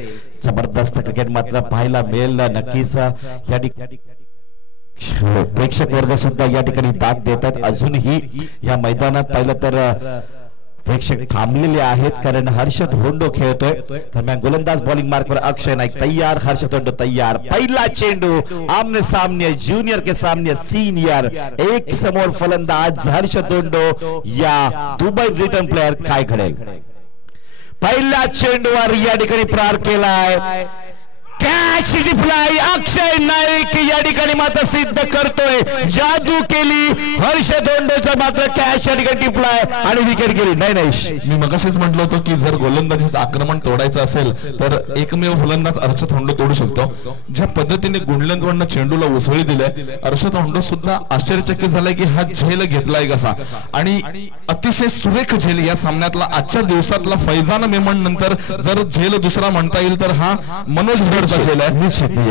जबरदस्त क्रिकेट मात्र पाहायला मिळेल नक्कीच. या ठिकाणी प्रेक्षक वर्ग सुद्धा या ठिकाणी दाद देतात. अजूनही या मैदानात पाहिलं तर प्रेक्षक थांबलेले आहेत कारण हर्षद होंडो खेळतोय. दरम्यान गोलंदाज बॉलिंग मार्क पर अक्षय नाईक तैयार, हर्षद होंडो तैयार. पहिला चेंडू आमने सामने, जूनियर के सामने सीनियर. एक समोर फलंदाज हर्षद होंडो या दुबई रिटर्न प्लेयर. काय घडेल? पहिल्या चेंडूवर या ठिकाणी प्रहार केलाय. कॅच डिफ्लाय. अक्षय नाईक या ठिकाणी मात्र सिद्ध करतोय, जादू केली. हर्षद होंडोचा मात्र कॅच या ठिकाणी डिफ्लाय आणि विकेट गेली. नाही मी मगाशीच म्हटलं होतं की जर गोलंदाजीचं आक्रमण तोडायचं असेल तर एकमेव फलंदाज हर्षद होंडो तोडू शकतो. ज्या पद्धतीने गुंडलंदवरनं चेंडूला उसळी दिली, हर्षद होंडो सुद्धा आश्चर्यचकित झालाय की हा झेल घेतलाय कसा. आणि अतिशय सुरेख झेल या सामन्यातला, आजच्या दिवसातला फैजान मेमन नंतर जर झेल दुसरा म्हणता येईल तर हा मनोज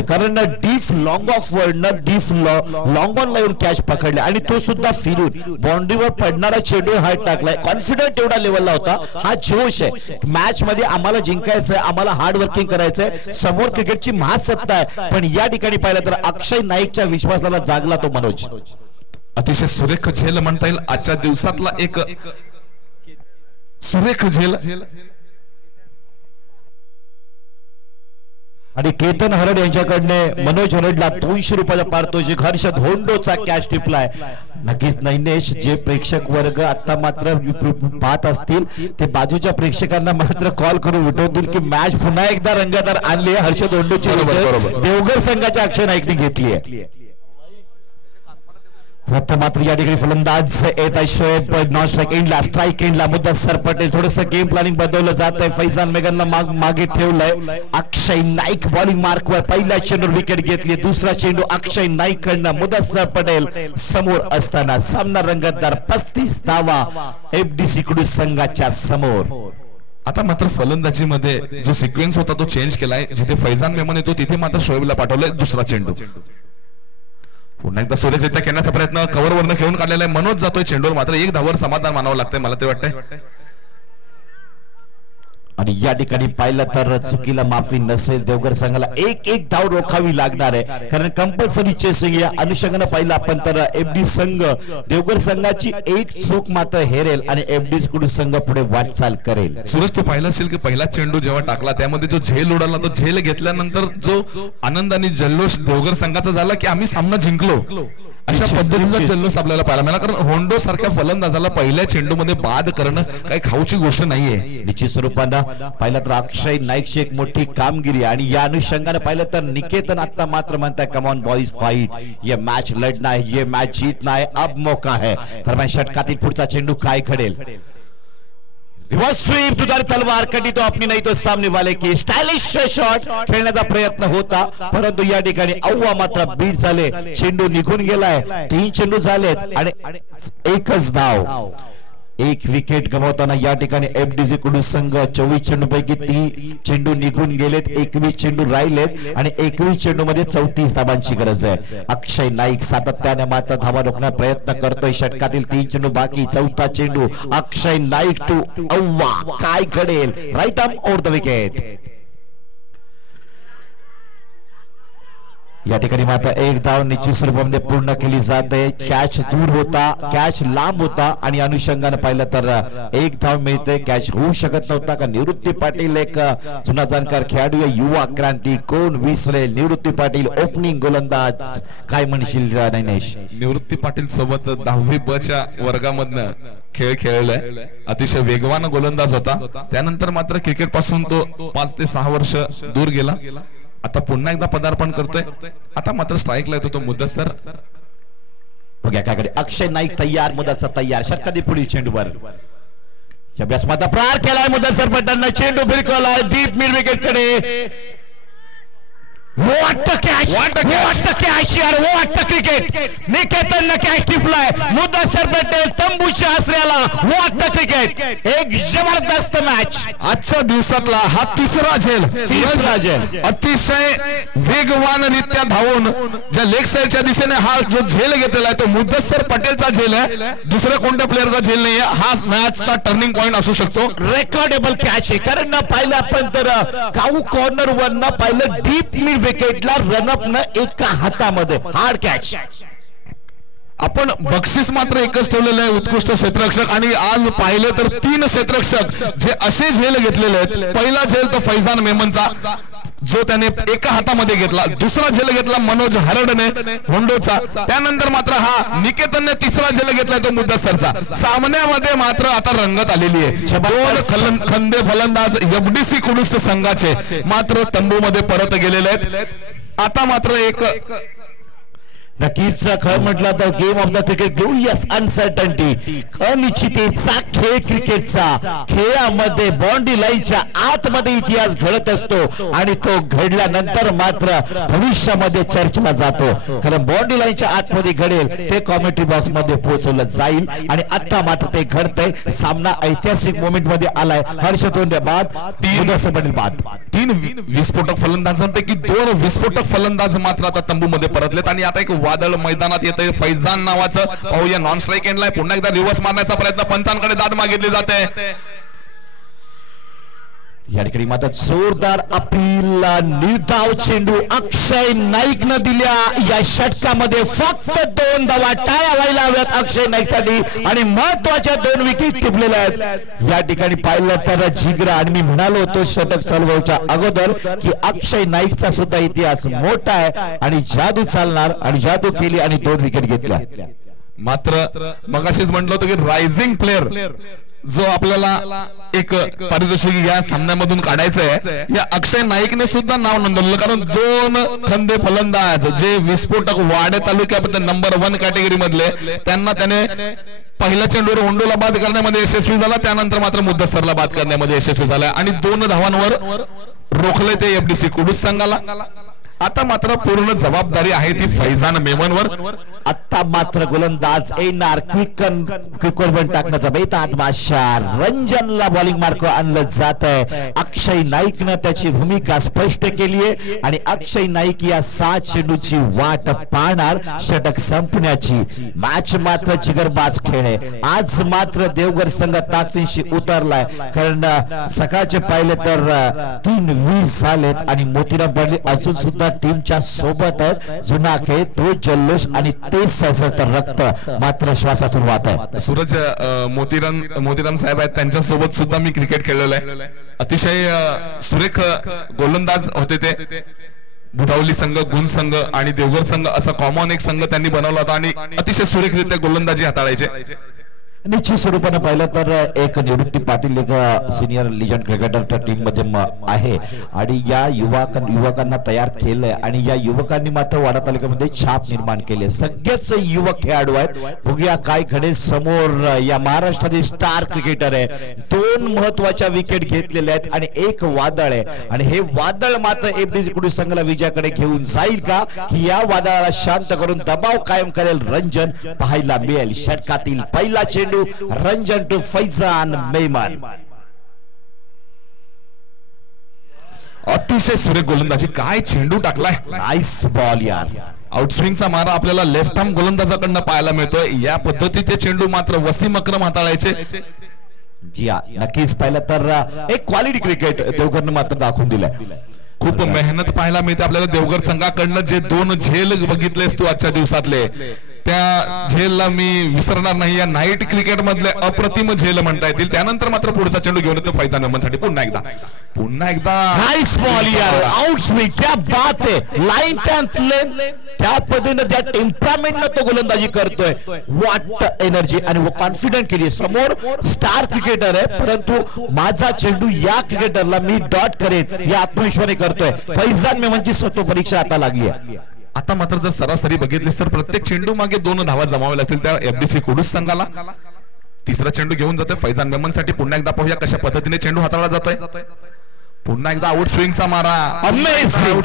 कारण डीफ लॉंग ऑफ वर डीफ लॉंग ऑन लावून कॅच पकडले आणि तो सुद्धा फिरून बाउंड्रीवर पडणारा चेंडू हात टाकलाय. कॉन्फिडंट एवढा लेवलला होता. हा जोश आहे. मॅच मध्ये आम्हाला जिंकायचंय, आम्हाला हार्ड वर्किंग करायचंय. समोर क्रिकेटची महासत्ता आहे. पण या ठिकाणी पाहिलं तर अक्षय नाईकच्या विश्वासाला जागला तो मनोज. अतिशय सुरेख झेल म्हणता येईल. आजच्या दिवसातला एक सुरेख झेल. आणि केतन हरड यांच्याकडने मनोज हरडला 200 रुपयाचा पारितोषिक. हर्षद होंडोचा कॅच टिपलाय. नक्कीच नैनेश, जे प्रेक्षक वर्ग आता मात्र पाहत असतील ते बाजूच्या प्रेक्षकांना मात्र कॉल करून उठवतील की मॅच पुन्हा एकदा रंगतदार आणली. हर्षद होंडोची देवघर संघाच्या अक्षय नाईकने घेतली आहे. फक्त मात्र या ठिकाणी फलंदाज येत आहे शोएब. नॉन स्ट्राईक एंडला, स्ट्राईक एंडला मुदस्सर पटेल. थोडस गेम प्लॅनिंग बदललं जात आहे. फैजान मेगनला मागे ठेवलंय. अक्षय नाईक बॉलिंग मार्कवर पहिल्या चेंडूवर विकेट घेतली. दुसरा चेंडू अक्षय नाईक कडनं मुदस्सर पटेल समोर असताना सामना रंगतदार. 35 धावा एफडीसी कुडू संघाच्या समोर. आता मात्र फलंदाजीमध्ये जो सिक्वेन्स होता तो चेंज केलाय. जिथे फैजान मेमन येतो तिथे मात्र शोएबला पाठवलंय. दुसरा चेंडू पुन्हा एकदा सुरेखरित्या खेळण्याचा प्रयत्न कव्हरवरनं खेळून काढलेला आहे. मनोज जातोय चेंडूवर, मात्र एक धावावर समाधान मानावं लागतंय मला ते वाटतंय. आणि या ठिकाणी पाहिलं तर चुकीला माफी नसेल. देवघर संघाला एक धाव रोखावी लागणार आहे कारण कंपल्सरी चेसिंग. या अनुषंगाने पाहिलं आपण तर एफडी संघ देवघर संघाची एक चूक मात्र हेरेल आणि एफडी कुडू संघ पुढे वाटचाल करेल. सूरज, तू पाहिलं असेल की पहिला चेंडू जेव्हा टाकला त्यामध्ये जो झेल उडाला, तो झेल घेतल्यानंतर जो आनंद आणि जल्लोष देवघर संघाचा झाला की आम्ही सामना जिंकलो, अशा पद्धतीचा जल्लोष आपल्याला पाहायला मिळाला. कारण होंडो सारख्या फलंदाजाला पहिल्या चेंडूमध्ये बाद करणं काही खाऊची गोष्ट नाहीये. निश्चित स्वरूपानं पाहिलं तर अक्षय नाईकची एक मोठी कामगिरी. आणि या अनुषंगाने पाहिलं तर निकेतन आता मात्र म्हणताय कम ऑन बॉयज फाइट, ये मॅच लढना है, ये मॅच जीतना है, अब मौका है. दरम्यान षटकातील पुढचा चेंडू काय घडेल? रिवर्स स्वीप, तुझारी तलवार कटी तो अपनी नहीं तो सामने वाले की. स्टाइलिश शॉट खेळण्याचा प्रयत्न होता परंतु या ठिकाणी अव्वा मात्र बीट झाले. चेंडू निघून गेलाय. 3 चेंडू झालेत आणि एकच धाव. एक विकेट गमावताना या ठिकाणी एफडीसी कुडू संघ 24 चेंडू पैकी 3 चेंडू निघून गेलेत. 21 चेंडू राहिलेत आणि 21 चेंडू मध्ये 34 धावांची गरज आहे. अक्षय नाईक सातत्याने मात्र धावा रोखण्याचा प्रयत्न करतोय. षटकातील 3 चेंडू बाकी. चौथा चेंडू अक्षय नाईक टू अव्वा. काय घडेल? Right arm over the wicket. या ठिकाणी मात्र एक धाव निश्चित स्वरूपामध्ये पूर्ण केली जाते. कॅच दूर होता, कॅच लांब होता आणि अनुषंगाने पाहिलं तर एक धाव मिळते. कॅच होऊ शकत नव्हता का? निवृत्ती पाटील एक जुना जाणकार खेळाडू, युवा क्रांती कोण विसरेल? निवृत्ती पाटील ओपनिंग गोलंदाज. काय म्हणशील नैनेश? निवृत्ती पाटील सोबत 10वी ब च्या वर्गामधनं खेळ खेळलाय. अतिशय वेगवान गोलंदाज होता. त्यानंतर मात्र क्रिकेट पासून तो 5 ते 6 वर्ष दूर गेला. आता पुन्हा एकदा पदार्पण करतोय. आता मात्र स्ट्राईकला येतो तो मुदस्सर. बघा काय कडे अक्षय नाईक तयार, मुदस्सर तयार. षटकातील पुढील चेंडूवर अभ्यास मात्र प्रहार केलाय. मुदस्सर पटना चेंडू फिरकवलाय डीप मिड विकेट कडे. क्रिकेट निकेतन कॅच टिपलाय. मुदस्सर पटेल तंबूच्या आसऱ्याला. वाटतं क्रिकेट. एक जबरदस्त मॅच. आजच्या दिवसातला हा तिसरा झेल. अतिशय वेगवानरित्या धावून ज्या लेग साईडच्या दिशेने हा जो झेल घेतलेला आहे तो मुदस्सर पटेलचा झेल आहे. दुसऱ्या कोणत्या प्लेअरचा झेल नाहीये. हा मॅचचा टर्निंग पॉइंट असू शकतो. रेकॉर्डेबल कॅच आहे कारण न पाहिलं आपण तर काऊ कॉर्नर वर न पाहिलं डीप मिड विकेटला रनअप न एका हातामध्ये हार्ड कॅच. आपण बक्षीस मात्र एकच ठेवलेलं आहे, उत्कृष्ट क्षेत्ररक्षक. आणि आज पाहिले तर 3 क्षेत्ररक्षक जे असे झेल घेतलेले आहेत. पहिला झेल तो फैजान मेमनचा, जो त्याने एका हातामध्ये घेतला. दुसरा झेल घेतला मनोज हरडने होंडोचा. त्यानंतर मात्र हा निकेतनने तिसरा झेल घेतला तो मुद्दसरचा. सामन्यामध्ये मात्र आता रंगत आलेली आहे. 2 खंदे फलंदाज एफडीसी कुडूस संघाचे मात्र तंबूमध्ये परत गेलेले आहेत. आता मात्र एक नक्कीच खरं म्हटलं तर game of the cricket glorious uncertainty, अनिश्चिततेचा खेळ क्रिकेटचा. खेळामध्ये बाउंड्री लाईनच्या आतमध्ये इतिहास घडत असतो आणि तो घडल्यानंतर मात्र भविष्यामध्ये चर्चेला जातो. कारण बाउंड्री लाईनच्या आतमध्ये घडेल ते कॉमेंट्री बॉक्स मध्ये पोहोचवलं जाईल आणि आता मात्र ते घडतंय. सामना ऐतिहासिक मोमेंट मध्ये आलाय. हर्षतोंडे बाद 3 विस्फोटक फलंदाजांपैकी 2 विस्फोटक फलंदाज मात्र आता तंबूमध्ये परतलेत आणि आता एक वादळ मैदानात येतंय. फैजान नावाचं पाहूया, नॉन स्ट्राईक एंडला पुन्हा एकदा रिव्हर्स मारण्याचा प्रयत्न, पंचांकडे दाद मागितली जाते. या ठिकाणी मात्र जोरदार अपील, निर्धाव चेंडू अक्षय नाईकनं दिल्या. या षटकामध्ये फक्त 2 धावा, टाळ्या व्हायला हव्यात अक्षय नाईकसाठी आणि महत्वाच्या 2 विकेट टिपलेल्या आहेत. या ठिकाणी पाहिलं तर जिगरा, आणि मी म्हणालो होतो षटक चालवायच्या अगोदर की अक्षय नाईकचा सुद्धा इतिहास मोठा आहे आणि जादू चालणार, आणि जादू केली आणि 2 विकेट घेतल्या. मात्र मगाशीच म्हटलं होतं की रायझिंग प्लेअर जो आपल्याला एक पारितोषिक या सामन्यामधून काढायचं आहे, या अक्षय नाईकने सुद्धा नाव नोंदवलं. कारण 2 खंदे फलंदाज जे विस्फोटक वाडे तालुक्यामध्ये नंबर 1 कॅटेगरी मधले, त्यांना त्याने पहिल्या चेंडूवर होंडोला बाद करण्यामध्ये यशस्वी झाला. त्यानंतर मात्र मुद्दसरला बाद करण्यामध्ये यशस्वी झाला आणि 2 धावांवर रोखले ते एफडीसी कुडूस संघाला. आता मात्र पूर्ण जबाबदारी आहे ती फैजान मेमनवर. आता मात्र गोलंदाज येणार, क्विकर बन टाकण्याचा बेतात बादशाह. रंजनला बॉलिंग मार्क आणलं जात आहे. अक्षय नाईकनं त्याची भूमिका स्पष्ट केली आहे आणि अक्षय नाईक या 7 चेंडूची वाट पाहणार षटक संपण्याची. मॅच मात्र जिगरबाज खेळ आहे. आज मात्र देवघर संघ ताकदीशी उतरलाय. कारण सकाळचे पाहिले तर 3-20 झालेत आणि मोतीराम पाटील अजून सुद्धा टीमच्या सोबत आहेत. जुना खेळ, तो जल्लोष आणि तेच सळसळतं रक्त मात्र श्वासातून वाहत आहे. सूरज मोतीराम साहेब आहेत, त्यांच्या सोबत सुद्धा मी क्रिकेट खेळलेलो आहे. अतिशय सुरेख गोलंदाज होते ते. दुधावली संघ, गुण संघ आणि देवघर संघ असा कॉमन एक संघ त्यांनी बनवला होता आणि अतिशय सुरेखरित्या गोलंदाजी हाताळायचे. निश्चित स्वरूपाने पाहिलं तर एक निवृत्ती पाटील एक सिनियर लिजंड क्रिकेटरच्या टीम मध्ये आहे आणि या युवकांना तयार केलंय आणि या युवकांनी मात्र वाडा तालुक्यामध्ये छाप निर्माण केले. सगळेच युवक खेळाडू आहेत. बघूया काय घडेल समोर. या महाराष्ट्रातील स्टार क्रिकेटर आहे. 2 महत्वाच्या विकेट घेतलेल्या आहेत आणि एक वादळ आहे आणि हे वादळ मात्र एफडीसी कुडूस संघाला विजयाकडे घेऊन जाईल का, की या वादळाला शांत करून दबाव कायम करेल रंजन, पाहायला मिळेल. षटकातील पहिला चेंडू रंजन टू फैजान मेमन. अतिशय सुरेख गोलंदाजी, काय चेंडू टाकलाय. नाईस बॉल यार. आउटस्विंगचा मारा आपल्याला लेफ्ट आर्म गोलंदाजाकडनं पाहायला मिळतोय. या पद्धतीचे चेंडू मात्र वसीम अक्रम हाताळायचे. जी हा, नक्कीच पाहिलं तर एक क्वालिटी क्रिकेट देवघरनं मात्र दाखवून दिलंय. खूप मेहनत पाहायला मिळते आपल्याला देवघर संघाकडनं. जे 2 झेल बघितलेस तू आजच्या दिवसातले, त्या झेलला मी विसरणार नाही. या नाईट क्रिकेट मधले अप्रतिम झेल म्हणता येतील. त्यानंतर मात्र पुढचा चेंडू घेऊन येतो फैजान मेमनसाठी. पुन्हा एकदा नाईस बॉल यार. आउट स्विंग, क्या बात आहे. लाईन त्या पद्धतीने त्या टेम्परामेंटनं तो गोलंदाजी करतोय. व्हॉट एनर्जी आणि कॉन्फिडंट केली. समोर स्टार क्रिकेटर आहे परंतु माझा चेंडू या क्रिकेटरला मी डॉट करेन या आत्मविश्वासाने करतोय. फैजान मेमनची स्वतः परीक्षा आता लागली आहे. आता मात्र जर सरासरी बघितलीस तर प्रत्येक चेंडू मागे 2 धावा जमावे लागतील त्या एफडीसी कुडूस संघाला. तिसरा चेंडू घेऊन जातोय फैजान मेमनसाठी. पुन्हा एकदा पाहूया कशा पद्धतीने चेंडू हाताळला जातोय. पुन्हा एकदा आउट स्विंगचा मारा. Amazing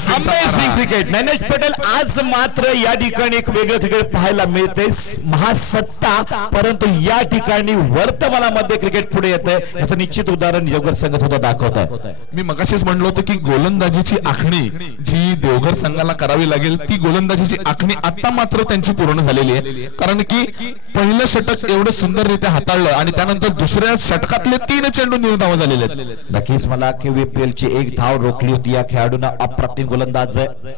cricket. नैनेश पटेल आज मात्र या ठिकाणी एक वेगळं क्रिकेट पाहायला मिळते. महासत्ता, परंतु या ठिकाणी वर्तमानामध्ये क्रिकेट पुढे येतंय. याचं निश्चित उदाहरण देवघर संघ सुद्धा दाखवत आहे. मी मगाशीच म्हणलो होतो की गोलंदाजीची आखणी जी देवघर संघाला करावी लागेल ती गोलंदाजीची आखणी आता मात्र त्यांची पूर्ण झालेली आहे. कारण की पहिलं षटक एवढं सुंदररित्या हाताळलं आणि त्यानंतर दुसऱ्या षटकातले 3 चेंडू निर्धाव झालेले आहेत. नक्कीच मला KVPL ची 1 धाव रोखली होती या खेळाडूंना. अप्रतिम गोलंदाज आहे.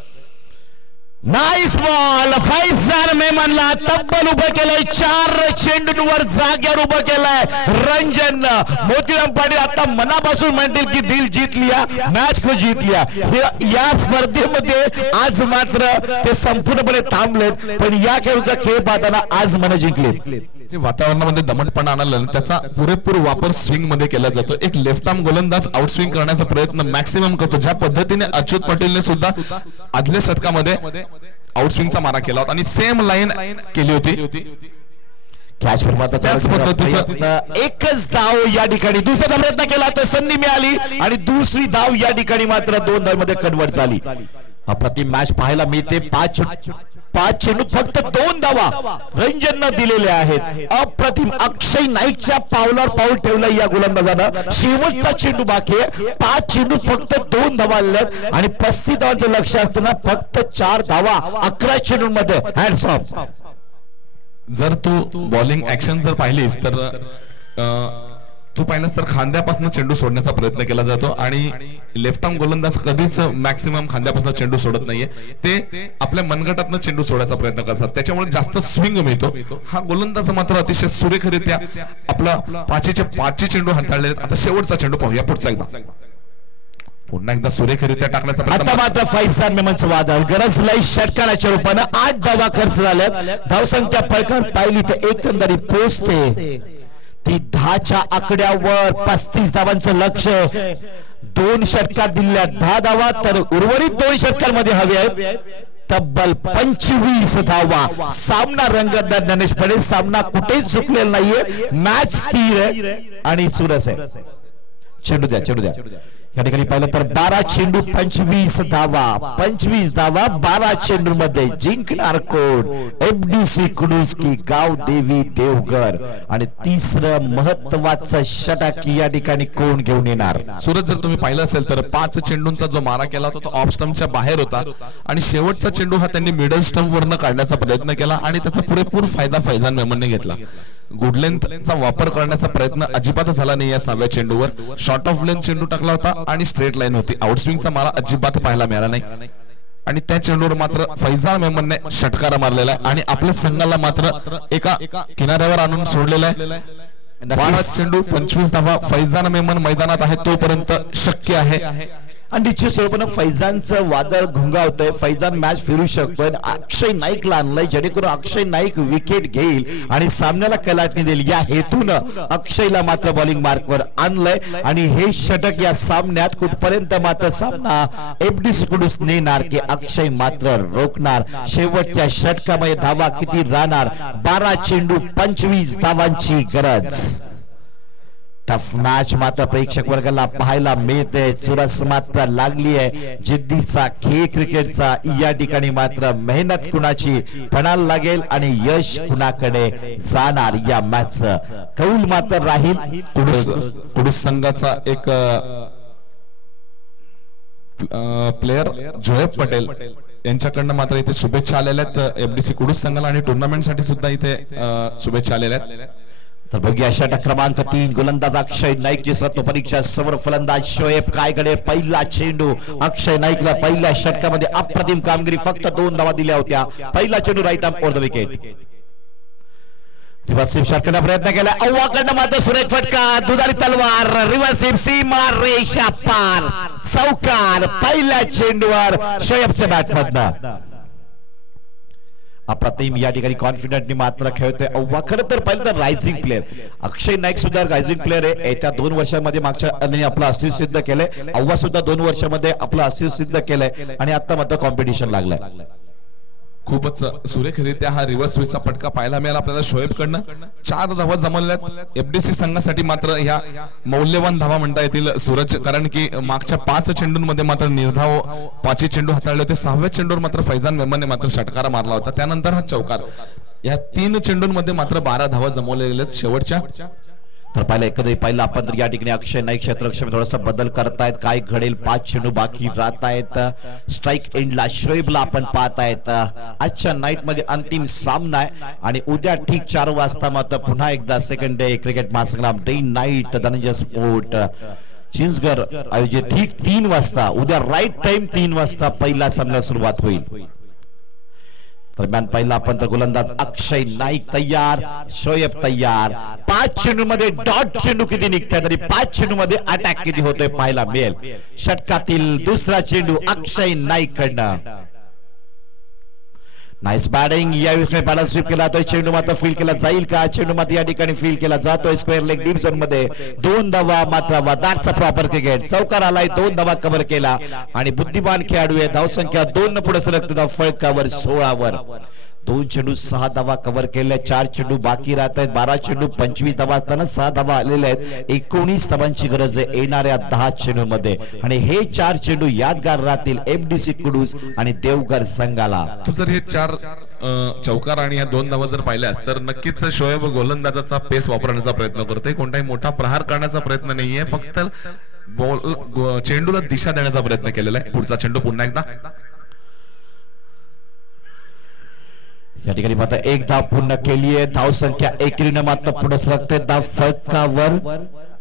Nice ball. फैजान मेमनला तब्बल उभं केलंय. 4 चेंडूंवर जाग्यावर उभं केलंय रंजन. मोतीराम पाटील आता मनापासून म्हणतील की दिल जीत लिया, मॅच को जीत लिया. या स्पर्धेमध्ये आज मात्र ते संपूर्णपणे थांबलेत, पण या खेळचा खेळ पाहताना आज मन जिंकलेत. वातावरणामध्ये दमटपणा आणायला त्याचा पुरेपूर वापर स्विंग मध्ये केला जातो. एक लेफ्ट आर्म गोलंदाज आउट स्विंग करण्याचा प्रयत्न मॅक्सिमम करतो. ज्या पद्धतीने अच्युत पाटीलने सुद्धा आदल्या शतकामध्ये आउट स्विंगचा मारा केला होता आणि सेम लाईन केली होती. कॅच त्याच पद्धतीचं एकच धाव या ठिकाणी. दुसरा प्रयत्न केला तर संधी मिळाली आणि दुसरी धाव या ठिकाणी मात्र 2 धावांमध्ये कन्वर्ट झाली. अप्रतिम मॅच पाहायला मिळते. 5 चेंडू फक्त 2 धावा रंजननं दिलेल्या आहेत. अप्रतिम. अक्षय नाईकच्या पावलावर पाऊल ठेवलं या गोलंदाजानं. शेवटचा चेंडू बाकी आहे. 5 चेंडू फक्त 2 धावा आल्यात आणि 35 धावांचं लक्ष असताना फक्त 4 धावा 11 चेंडूंमध्ये. Hands of. जर तू बॉलिंग ऍक्शन जर पाहिलीस तर तू पाहिलंस तर खांद्यापासून चेंडू सोडण्याचा प्रयत्न केला जातो आणि लेफ्ट आर्म गोलंदाज कधीच मॅक्सिमम खांद्यापासून चेंडू सोडत नाहीये. ते आपल्या मनगटातनं चेंडू सोडायचा प्रयत्न करतात, त्याच्यामुळे जास्त स्विंग मिळतो. हा गोलंदाज मात्र अतिशय सुरेखरित्या आपला 5 चेंडू हाताळले. आता शेवटचा चेंडू पाहूया पुढचा एकदा. पुन्हा एकदा सुरेखरित्या टाकण्याचा प्रयत्न. आता मात्र फैजान मेमनचं वादळ. गरज लई षटकाराच्या रूपानं 8 धावा खर्च झाल्यात. धावसंख्या पळकर पाहिली तर एकंदरीत पोहोचते ती 10च्या आकड्यावर. 35 धावांचं लक्ष. 2 षटकात दिल्या 10 धावा तर उर्वरित 2 षटकांमध्ये हवे आहेत तब्बल 25 धावा. सामना रंगतदार ज्ञानेश पडेल. सामना कुठेच चुकलेला नाहीये. मॅच स्थिर आहे आणि सुरस आहे. चेंडू द्या. या ठिकाणी पाहिलं तर 12 चेंडू 25 धावा. 25 धावा 12 चेंडू मध्ये जिंकणार कोण? एफडीसी कुडुस्की गाव देवी देवघर. आणि तिसरं महत्वाचं षटक या ठिकाणी कोण घेऊन येणार? सूरज, जर तुम्ही पाहिलं असेल तर 5 चेंडूंचा जो मारा केला होता तो ऑफ स्टंपच्या बाहेर होता आणि शेवटचा चेंडू हा त्यांनी मिडल स्टंप वरनं काढण्याचा प्रयत्न केला आणि त्याचा पुरेपूर फायदा फैजान मेमनने घेतला. गुड लेंथचा वापर करण्याचा प्रयत्न अजिबात झाला नाही या 6व्या चेंडूवर. शॉर्ट ऑफ लेंथ चेंडू टाकला होता आणि स्ट्रेट लाईन होती. आउटस्विंगचा मारा अजिबात पाहायला मिळाला नाही आणि त्या चेंडूवर मात्र फैजान मेमनने षटकार मारलेला आहे आणि आपल्या संघाला मात्र एका किनाऱ्यावर आणून सोडलेला आहे. 12 चेंडू 25 धावा. फैजान मेमन मैदानात आहे तोपर्यंत शक्य आहे. आणि निश्चित स्वरूपानं फैजानचं वादळ घुंगावतंय. फैजान मॅच फिरू शकतोय. अक्षय नाईकला आणलंय जेणेकरून अक्षय नाईक विकेट घेईल आणि सामन्याला कलाटणी देईल. या हेतूनं अक्षयला मात्र बॉलिंग मार्कवर आणलंय आणि हे षटक या सामन्यात कुठपर्यंत मात्र सामना एफडीसी कडून नेणार की अक्षय मात्र रोखणार? शेवटच्या षटकामध्ये धावा किती राहणार? 12 चेंडू 25 धावांची गरज. टफ मॅच मात्र प्रेक्षक वर्गाला पाहायला मिळते. चुरस मात्र लागली आहे. जिद्दीचा खेळ क्रिकेटचा. या ठिकाणी मात्र मेहनत कुणाची पणाला लागेल आणि यश कुणाकडे जाणार या मॅचचं कौल मात्र राहील कुडूस संघाचा एक प्लेयर जोएब पटेल यांच्याकडनं मात्र इथे शुभेच्छा आलेल्या आहेत. एफडीसी कुडूस संघाला आणि टुर्नामेंटसाठी सुद्धा इथे शुभेच्छा आलेल्या आहेत. तर बघूया षटक क्रमांक 3. गोलंदाज अक्षय नाईकची सत्व परीक्षा समोर फलंदाज शोएब कायगडे. पहिला चेंडू अक्षय नाईकला पहिल्या षटकामध्ये अप्रतिम कामगिरी. फक्त 2 धावा दिल्या होत्या. पहिला चेंडू right arm over the wicket. Reverse sweep shot करण्याचा प्रयत्न केला. अव्वाकडनं मात्र सुरेख फटका. दुधारी तलवार. रिव्हर्स स्वीप सीमा रेषा पार. चौकार. पहिल्या चेंडूवर शोएबच्या बॅटमधनं. अप्रतिम या ठिकाणी कॉन्फिडंटली मात्र खेळतोय अव्वा. खरं तर पाहिलं तर रायझिंग प्लेअर अक्षय नाईक सुद्धा रायझिंग प्लेअर आहे. येत्या 2 वर्षांमध्ये मागच्या आपलं अस्तित्व सिद्ध केलंय. अव्वा सुद्धा 2 वर्षांमध्ये आपलं अस्तित्व सिद्ध केलंय आणि आता मात्र कॉम्पिटिशन लागलंय. खूपच सुरेखरित्या हा रिव्हर्स स्विचचा फटका पाहायला मिळाला आपल्याला शोएब कडनं. 4 धावा जमवल्यात एफडीसी संघासाठी. मात्र ह्या मौल्यवान धावा म्हणता येतील सूरज, कारण की मागच्या 5 चेंडूंमध्ये मात्र निर्धाव 5 चेंडू हाताळले होते. 6व्या चेंडूवर मात्र फैजान मेमनने मात्र षटकार मारला होता. त्यानंतर हा चौकार. या 3 चेंडूंमध्ये मात्र 12 धावा जमवलेल्या आहेत शेवटच्या. तर पहिला आपण या ठिकाणी अक्षय नाईक क्षेत्ररक्षण थोडासा बदल करतायत. काय घडेल? 5 चेंडू बाकी राहत आहेत. स्ट्राईक एंडला शोएबला आपण पाहतायत. आजच्या नाईट मध्ये अंतिम सामना आहे आणि उद्या ठीक 4 वाजता मात्र पुन्हा एकदा सेकंड डे क्रिकेट महासंग्राम day night Dhananjay sport Chinchgad आयोजित ठीक 3 वाजता. उद्या राईट टाइम 3 वाजता पहिला सामना सुरुवात होईल. दरम्यान पहिला पंत गोलंदाज अक्षय नाईक तयार, शोएब तयार. 5 चेंडू मध्ये डॉट चेंडू किती निघतात आणि 5 चेंडू मध्ये अटॅक किती होतोय पाहायला मिळेल. षटकातील दुसरा चेंडू अक्षय नाईक कडनं. Nice batting. या विकेट बॅला स्वीप केला जातोय. चेंडू मात्र फील्ड केला जाईल का? चेंडू मात्र या ठिकाणी फील्ड केला जातोय स्क्वेअर लेग डीप झोन मध्ये. 2 धावा मात्र वदारचा प्रॉपर क्रिकेट. चौकार आलाय, 2 धावा कव्हर केला आणि बुद्धिमान खेळाडू आहे. धावसंख्या 2 न पुढे सरकते. धाव फळकावर 16 वर. 2 चेंडू 6 धावा कव्हर केल्या. 4 चेंडू बाकी राहत आहेत. 12 चेंडू 25 धावा असताना 6 धावा आलेल्या आहेत. 19 धावांची गरज आहे येणाऱ्या 10 चेंडू मध्ये आणि हे 4 चेंडू यादगार राहतील एफडीसी कुडूस आणि देवघर संघाला. तू जर हे 4 चौकार आणि या 2 धावा जर पाहिल्यास तर नक्कीच शोएब गोलंदाजाचा पेस वापरण्याचा प्रयत्न करतोय. कोणताही मोठा प्रहार करण्याचा प्रयत्न नाहीये, फक्त चेंडूला दिशा देण्याचा प्रयत्न केलेला आहे. पुढचा चेंडू पुन्हा एकदा. या ठिकाणी मात्र 1 धाव पूर्ण केली आहे. धाव संख्या 1 मात्र पुढे सरकते. धाव फळकावर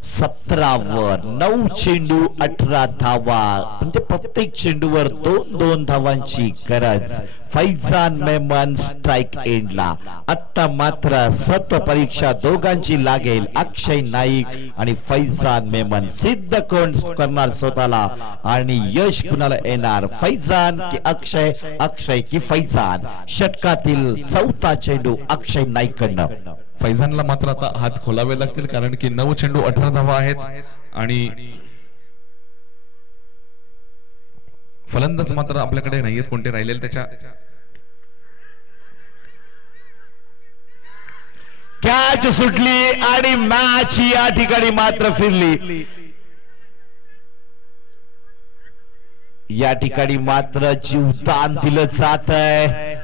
17 वर. 9 चेंडू 18 धावा म्हणजे प्रत्येक चेंडूवर 2-2 धावांची गरज. फैजान मेमन स्ट्राइक एंडला. आता मात्र सत्व परीक्षा दोघांची लागेल. अक्षय नाईक आणि फैजान मेमन सिद्ध कोण करणार स्वतःला आणि यश कुणाला येणार? फैजान की अक्षय, अक्षय की फैजान? षटकातील 4था चेंडू अक्षय नाईक कडनं. फैजानला मात्र आता हात खोलावे लागतील कारण की 9 चेंडू 18 धावा आहेत आणि फलंदाज मात्र आपल्याकडे नाहीयेत कोणते राहिलेले. त्याच्या कॅच सुटली आणि मॅच या ठिकाणी मात्र फिरली. या ठिकाणी मात्र जीवदान दिलं जात आहे.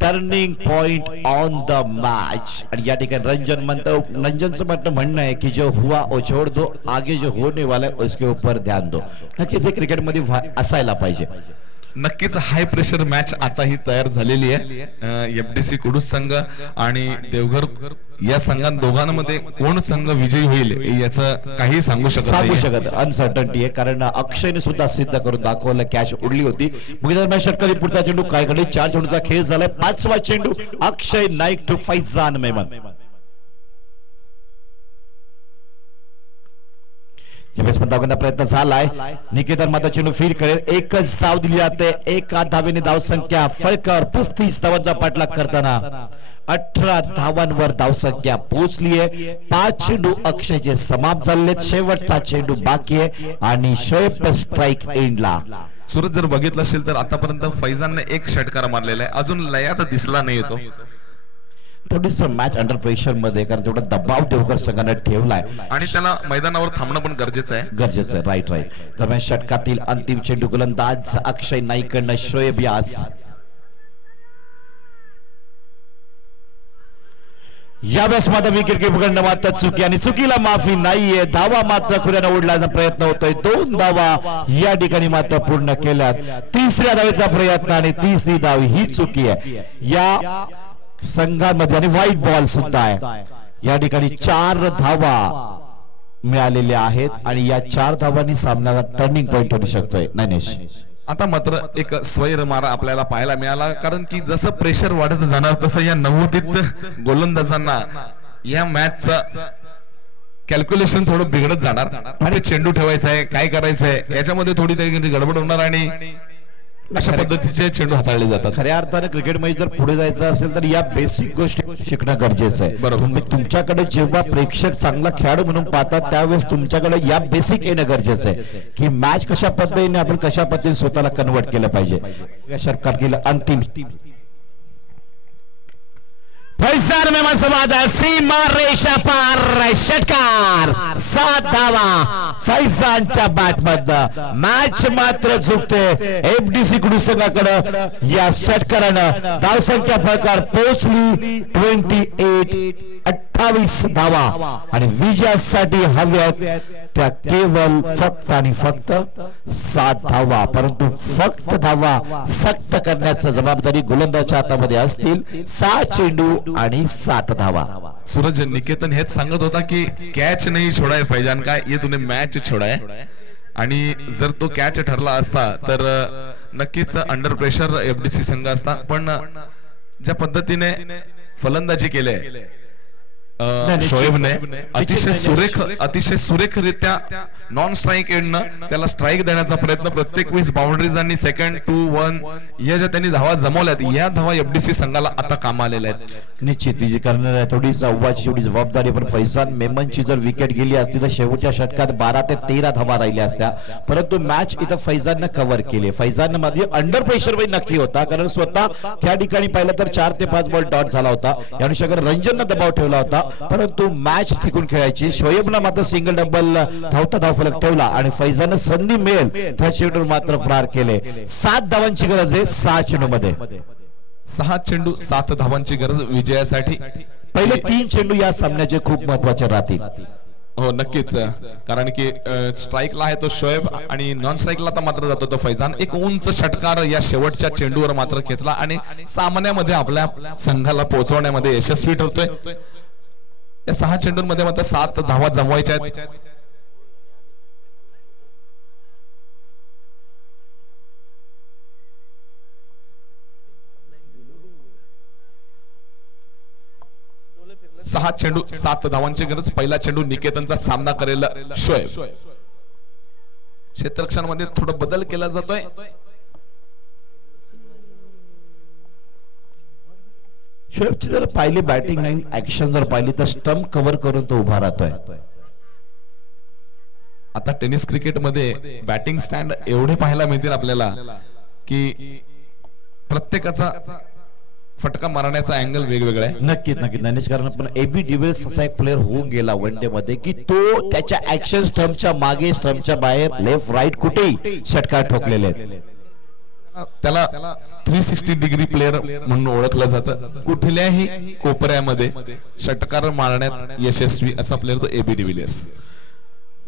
Turning point on the match. आणि या ठिकाणी रंजनचं म्हणणं आहे की जो हुआ वो छोड़ दो, आगे जो होने वाला है उसके ऊपर ध्यान दो. नक्कीच क्रिकेटमध्ये असायला पाहिजे. नक्कीच हाय प्रेशर मॅच आता ही तयार झालेली आहे. एफडीसी कुडूस संघ आणि देवघर या संघात दोघांमध्ये कोण संघ विजयी होईल याचं काही सांगू शकत अनसर्टन्टी आहे. कारण अक्षयने सुद्धा सिद्ध करून दाखवलं. कॅच उडली होती. षटकारी पुढचा चेंडू काय कडे 4 चेंडूचा खेळ झालाय. 5वा चेंडू अक्षय नाईक टू फैजान मेमन. प्रयत्न झालाय. निकेतन मात्र चेंडू फील्ड करेल. 1च धाव दिली जाते. 1 धावेने धाव संख्या फळकावर 35 धावांचा पाठलाग करताना 18 धावांवर धाव संख्या पोहोचली आहे. 5 चेंडू अक्षयचे समाप्त झालेत. शेवटचा चेंडू बाकी आहे आणि शोएब स्ट्राइक एंडला. सूरज जर बघितलं असेल तर आतापर्यंत फैजानने 1 षटकार मारलेला आहे. अजून लयात दिसला नाही येतो. थोडीस मॅच अंडर प्रेशर मध्ये कारण तेवढा दबाव देवघर संघाने ठेवलाय आणि त्याला मैदानावर थांबणं पण गरजेचं आहे. राईट. दरम्यान षटकातील अंतिम चेंडू गोलंदाज अक्षय नाईक कडनं शोएब यास. यावेळेस मात्र विकेट कीपरकडनं मात्र चुकी आणि चुकीला माफी नाहीये. धावा मात्र खुऱ्यानं ओढण्याचा प्रयत्न होतोय. 2 धावा या ठिकाणी मात्र पूर्ण केल्यात. 3ऱ्या धावेचा प्रयत्न आणि 3री धाव ही चुकी आहे या संघामध्ये आणि व्हाईट बॉल सुद्धा आहे. या ठिकाणी 4 धावा मिळालेल्या आहेत आणि या 4 धावांनी सामन्याला टर्निंग पॉइंट होऊ शकतोय. नैनेश आता मात्र एक स्वैर मारा आपल्याला पाहायला मिळाला कारण की जसं प्रेशर वाढत जाणार तसं या नवोदित गोलंदाजांना या मॅचचं कॅल्क्युलेशन थोडं बिघडत जाणार. आणि चेंडू ठेवायचा आहे, काय करायचंय याच्यामध्ये थोडी तरी गडबड होणार आणि अशा पद्धतीचे चेंडू हाताळले जातात. खऱ्या अर्थाने क्रिकेटमध्ये जर पुढे जायचं असेल तर या बेसिक गोष्टी शिकणं गरजेचं आहे. बरोबर. तुमच्याकडे जेव्हा प्रेक्षक चांगला खेळाडू म्हणून पाहतात त्यावेळेस तुमच्याकडे या बेसिक येणं गरजेचं आहे की मॅच कशा पद्धतीने आपण कशा पद्धतीने स्वतःला कन्वर्ट केलं पाहिजे. या षटकातील अंतिम फैजान मेमन समाधान सीमा रेषा पार. षटकार 7 धावा फैजानच्या बॅट मधनं. मॅच मात्र झुकते एफडीसी कुडूस संघाकडे. या षटकारानं धावसंख्या फळकावर पोहोचली 28 धावा आणि विजयासाठी हव्यात त्या केवळ फक्त आणि फक्त 7 धावा. परंतु फक्त धावा सक्त करण्याची जबाबदारी गोलंदाजाच्या हातामध्ये असतील. 6 चेंडू आणि 7 धावा. सूरज निकेतन हेच सांगत होता की कॅच नाही छोडाय फैजान का, ये तूने मॅच छोडाय. आणि जर तो कॅच ठरला असता तर नक्कीच अंडर प्रेशर एफडीसी संघ असता. पण ज्या पद्धतीने फलंदाजी केली शोएबने अतिशय सुरेखरित्या नॉन स्ट्राईक एंडनं त्याला स्ट्राईक देण्याचा प्रयत्न, प्रत्येक वेळेस बाउंड्रीज आणि सेकंड 2-1 या ज्या त्यांनी धावा जमवल्यात, या धावा एफडीसी संघाला आता काम आलेल्या आहेत. निश्चित करणार थोडी अव्वाची एवढी जबाबदारी, पण फैजान मेमनची जर विकेट गेली असती तर शेवटच्या षटकात 12 ते 13 धावा राहिल्या असत्या, परंतु मॅच इथं फैजाननं कव्हर केली. फैजान मध्ये अंडर प्रेशर मध्ये नक्की होता, कारण स्वतः त्या ठिकाणी पाहिलं तर 4 ते 5 बॉल डॉट झाला होता. या अनुषंगाने रंजननं दबाव ठेवला होता, परंतु मॅच टिकून खेळायची. शोएबनं मात्र सिंगल डबल धावता धावफलक ठेवला आणि फैजाननं संधी मिळेल त्या चेंडूवर मात्र प्रहार केले. 7 धावांची गरज आहे 6 चेंडूमध्ये. 6 चेंडू 7 धावांची गरज विजयासाठी. पहिले 3 चेंडू या सामन्याचे खूप महत्वाचे राहतील. हो नक्कीच, कारण की स्ट्राईकला आहे तो शोएब आणि नॉन स्ट्राईकला तर मात्र जातो तो फैजान. एक उंच षटकार या शेवटच्या चेंडूवर मात्र खेचला आणि सामन्यामध्ये आपल्या संघाला पोहोचवण्यामध्ये यशस्वी ठरतोय. या 6 चेंडूंमध्ये मात्र 7 धावा जमवायच्या आहेत. सहा चेंडू 7 धावांची गरज. पहिला चेंडू निकेतनचा सामना करेल शोएब. क्षेत्ररक्षणामध्ये थोडा बदल केला जातोय. शोएबची जर पाहिली बॅटिंग लाईन ऍक्शन जर पाहिली तर स्टंप कव्हर करून तो उभा राहतोय. आता टेनिस क्रिकेट मध्ये बॅटिंग स्टँड एवढे पाहायला मिळतील आपल्याला की प्रत्येकाचा फटका मारण्याचा अँगल वेगवेगळा आहे. नक्कीच ज्ञानेश, कारण पण एबी डिविलियर्स असा एक प्लेअर होऊन गेला वन डे मध्ये की तो त्याच्या ऍक्शन स्टंपच्या मागे स्टंपच्या बाहेर लेफ्ट राईट कुठेही षटकार ठोकलेले आहेत. त्याला 360 डिग्री प्लेअर म्हणून ओळखलं जातं. कुठल्याही कोपऱ्यामध्ये षटकार मारण्यात यशस्वी असा प्लेअर तो एबी डिविलियर्स.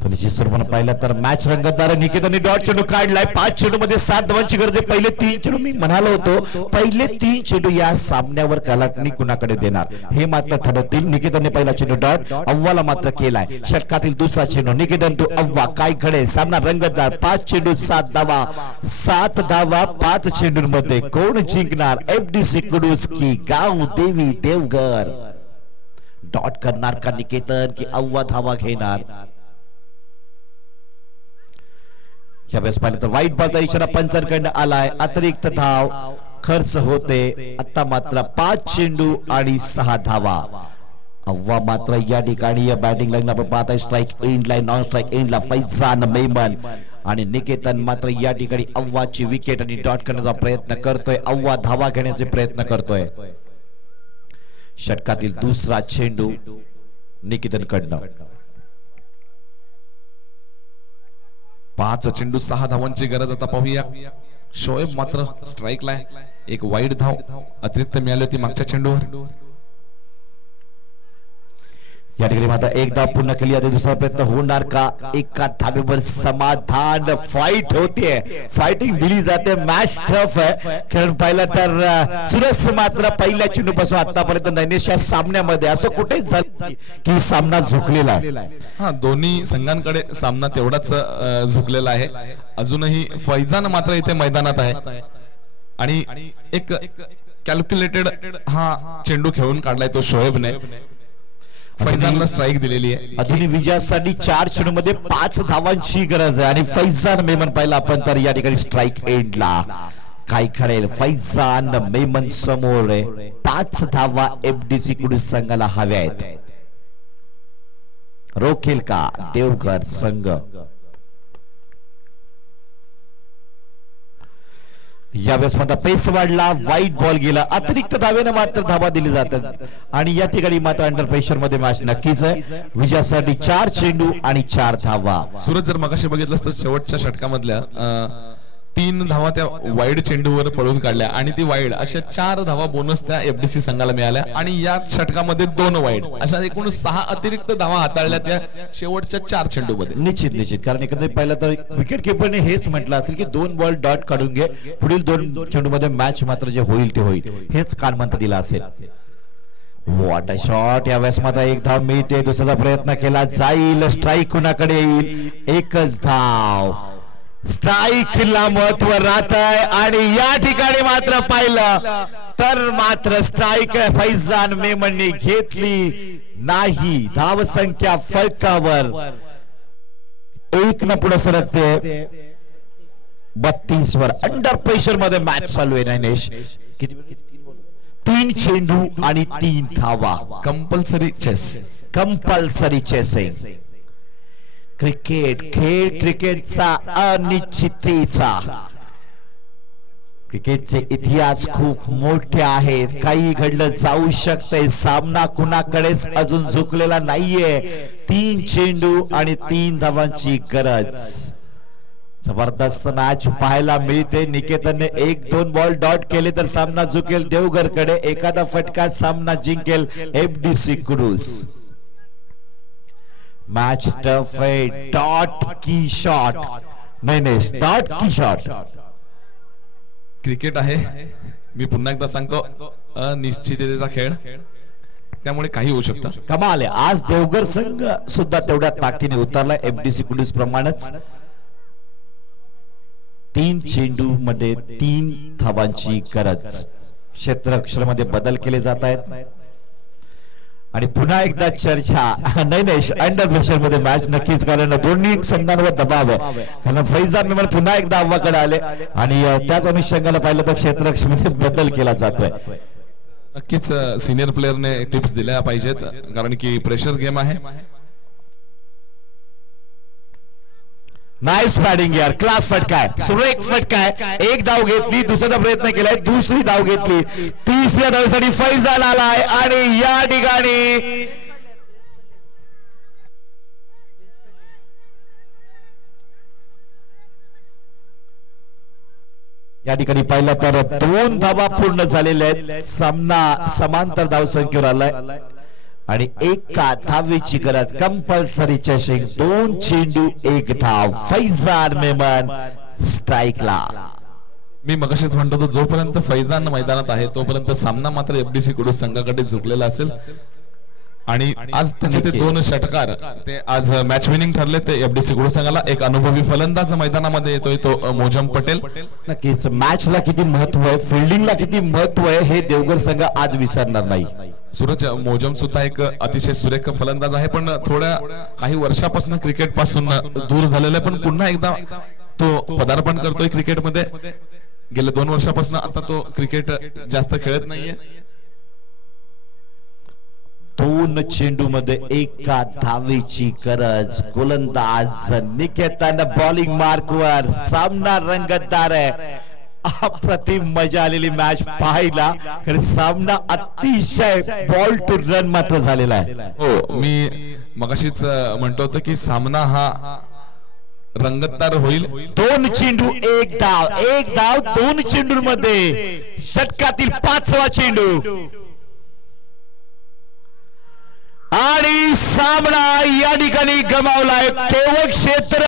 निश्चित स्वरूपाने पाहिलं तर मॅच रंगतदार. निकेतनने डॉट चेंडू काढलाय. 5 चेंडू मध्ये 7 धावांची गरज आहे. पहिले 3 चेंडू मी म्हणालो होतो, पहिले 3 चेंडू या सामन्यावर कलाटणी कुणाकडे देणार हे मात्र ठरवतील. निकेतनने पहिला चेंडू डॉट अव्वाला मात्र केलाय. षटकातील दुसरा चेंडू निकेतन टू अव्वा. काय घडे सामना रंगतदार. 5 चेंडू 7 धावा. 7 धावा 5 चेंडूंमध्ये कोण जिंकणार? एफडीसी कुडूस की गाव देवी देवघर? डॉट करणार का निकेतन की अव्वा धावा घेणार? यावेळेस पाहिलं तर वाईट बॉलचा इशारा पंचांकडनं आलाय. अतिरिक्त धाव खर्च होते. आता मात्र 5 चेंडू आणि 6 धावा. अव्वा मात्र या ठिकाणी या बॅटिंग लाईन आपण पाहताय स्ट्राईक एंडला नॉन स्ट्राईक एंडला फैजान मेमन आणि निकेतन मात्र या ठिकाणी अव्वाची विकेट आणि डॉट करण्याचा प्रयत्न करतोय. अव्वा धावा घेण्याचे प्रयत्न करतोय. षटकातील दुसरा चेंडू निकेतन कडनं. 5 चेंडू 6 धावांची गरज. आता पाहूया शोएब मात्र स्ट्राईकला आहे. एक वाईड धाव अतिरिक्त मिळाली होती मागच्या चेंडूवर. या ठिकाणी मात्र एक धाव पूर्ण केली आहे. दुसरा प्रयत्न होणार का? एका धावेवर समाधान. फाईट होते, फायटिंग दिली जाते. मॅच टफ आहे, कारण पाहिलं तर सुरस मात्र पहिल्या चेंडूपासून आतापर्यंत नैनेशच्या सामन्यामध्ये असं कुठेच झालं की सामना झुकलेला आहे. हा, दोन्ही संघांकडे सामना तेवढाच झुकलेला आहे. अजूनही फैजान मात्र इथे मैदानात आहे आणि एक कॅल्क्युलेटेड हा चेंडू खेळून काढलाय तो शोएबने. फैजानला स्ट्राईक दिलेली आहे. अजूनही विजयासाठी 4 चेंडूमध्ये 5 धावांची गरज आहे आणि फैजान मेमन पाहिला आपण तर या ठिकाणी स्ट्राईक एंडला. काय खरेल? फैजान मेमन समोर 5 धावा एफडीसी कुडूस संघाला हव्या आहेत. रोखेल का देवघर संघ? यावेळेस मात्र पेस वाढला. वाईट बॉल गेला. अतिरिक्त धावेने मात्र धावा दिली जातात आणि या ठिकाणी मात्र अंडर प्रेशर मध्ये मॅच नक्कीच आहे. विजयासाठी 4 चेंडू आणि 4 धावा. सूरज जर मगाशी बघितलं तर शेवटच्या षटकामधल्या 3 धावा त्या वाईड चेंडूवर पळून काढल्या आणि ती वाईड अशा 4 धावा बोनस त्या एफडीसी संघाला मिळाल्या आणि या षटकामध्ये 2 वाईड अशा एकूण 6 अतिरिक्त धावा हाताळल्या त्या शेवटच्या 4 चेंडूमध्ये. निश्चित, कारण एकंदरीत पाहिलं तर विकेट किपरने हेच म्हटलं असेल की 2 बॉल डॉट काढून घे, पुढील 2 चेंडूमध्ये मॅच मात्र जे होईल ते होईल, हेच कानमंत्र दिला असेल. What a shot. यावेळेस मात्र एक धाव मिळते. दुसरा प्रयत्न केला जाईल. स्ट्राईक कुणाकडे येईल? एकच धाव. स्ट्राईकला महत्व राहत आहे आणि या ठिकाणी मात्र पाहिलं तर मात्र स्ट्राईक फैजान मेमनने घेतली नाही. धावसंख्या फलकावर 1 न पुढे सरकते. 32 वर अंडर प्रेशर मध्ये मॅच चालू आहे. नैनेश 3 चेंडू आणि 3 धावा. Compulsory chess. Compulsory chasing. Cricket खेळ क्रिकेटचा अनिश्चिततेचा. क्रिकेटचे इतिहास खूप मोठे आहेत. काही घडलं जाऊ शकते. सामना कुणाकडेच अजून झुकलेला नाहीये. 3 चेंडू आणि 3 धावांची गरज. जबरदस्त मॅच पाहायला मिळते. निकेतनने 1-2 बॉल डॉट केले तर सामना झुकेल देवघरकडे. एखादा फटका सामना जिंकेल एफडीसी कुडूस. मैच टफ है. डॉट की शॉट. नहीं डॉट की शॉट. क्रिकेट आहे. मी पुन्हा एकदा सांगतो अनिश्चिततेचा खेळ, त्यामुळे काही होऊ शकतं. कमाल आहे. आज देवघर संघ सुद्धा तेवढ्या ताकदीने उतरला एफडीसी कुडूस प्रमाणेच. 3 चेंडू मध्ये 3 धावांची गरज. क्षेत्ररक्षणामध्ये बदल केले जात आहेत. आणि पुन्हा एकदा चर्चा नैनेश अंडर प्रेशर मध्ये मॅच नक्कीच, कारण दोन्ही संघांवर दबाव आहे. कारण फैजान मेमन पुन्हा एकदा आव्हाकडे आले आणि त्याच अनुषंगाला पाहिलं तर क्षेत्ररक्षणामध्ये बदल केला जातोय. नक्कीच सिनियर प्लेयरने टिप्स दिल्या पाहिजेत, कारण की प्रेशर गेम आहे. नाइस बॅटिंग यार. क्लास फटका आहे. सुरेख फटका आहे. 1 धाव घेतली. दुसरा प्रयत्न केलाय. दुसरी धाव घेतली. 3ऱ्या धावेसाठी फैजान आलाय आणि या ठिकाणी पाहिलं तर 2 धावा पूर्ण झालेल्या आहेत. सामना समांतर धावसंख्येवर आलाय आणि 1 धावेची गरज. Compulsory chasing. 2 चेंडू 1 धाव. फैजान मेमन स्ट्राईकला. मी मगाशीच म्हणतो तो जोपर्यंत फैजान मैदानात आहे तोपर्यंत सामना मात्र एफडीसी कुडूस संघाकडे झुकलेला असेल. आणि आज त्याचे ते 2 षटकार ते आज मॅच विनिंग ठरले. ते एफडीसी कुडूस संघाला एक अनुभवी फलंदाज मैदानामध्ये येतोय तो मोजम पटेल. नक्कीच मॅचला किती महत्व आहे, फिल्डिंगला किती महत्व आहे हे देवघर संघ आज विसरणार नाही. सूरज मोजम सुद्धा एक अतिशय सुरेख फलंदाज आहे, पण थोड्या काही वर्षापासून क्रिकेट पासून दूर झालेला आहे. पण पुन्हा एकदा तो पदार्पण करतोय क्रिकेटमध्ये. गेल्या 2 वर्षापासून आता तो क्रिकेट जास्त खेळत नाहीये. 2 चेंडू मध्ये 1 धावेची गरज. गोलंदाज निकेतन बॉलिंग मार्कवर. सामना रंगतदार आहे. अप्रतिम मजा आलेली मॅच पाहायला. कारण सामना अतिशय बॉल टू रन मात्र झालेला आहे. हो, मी मगाशीच म्हणतो होतो की सामना हा रंगतदार होईल. 2 चेंडू 1 धाव. 1 धाव 2 चेंडूंमध्ये. षटकातील 5वा चेंडू आणि सामना या ठिकाणी गमावलाय. केवळ क्षेत्र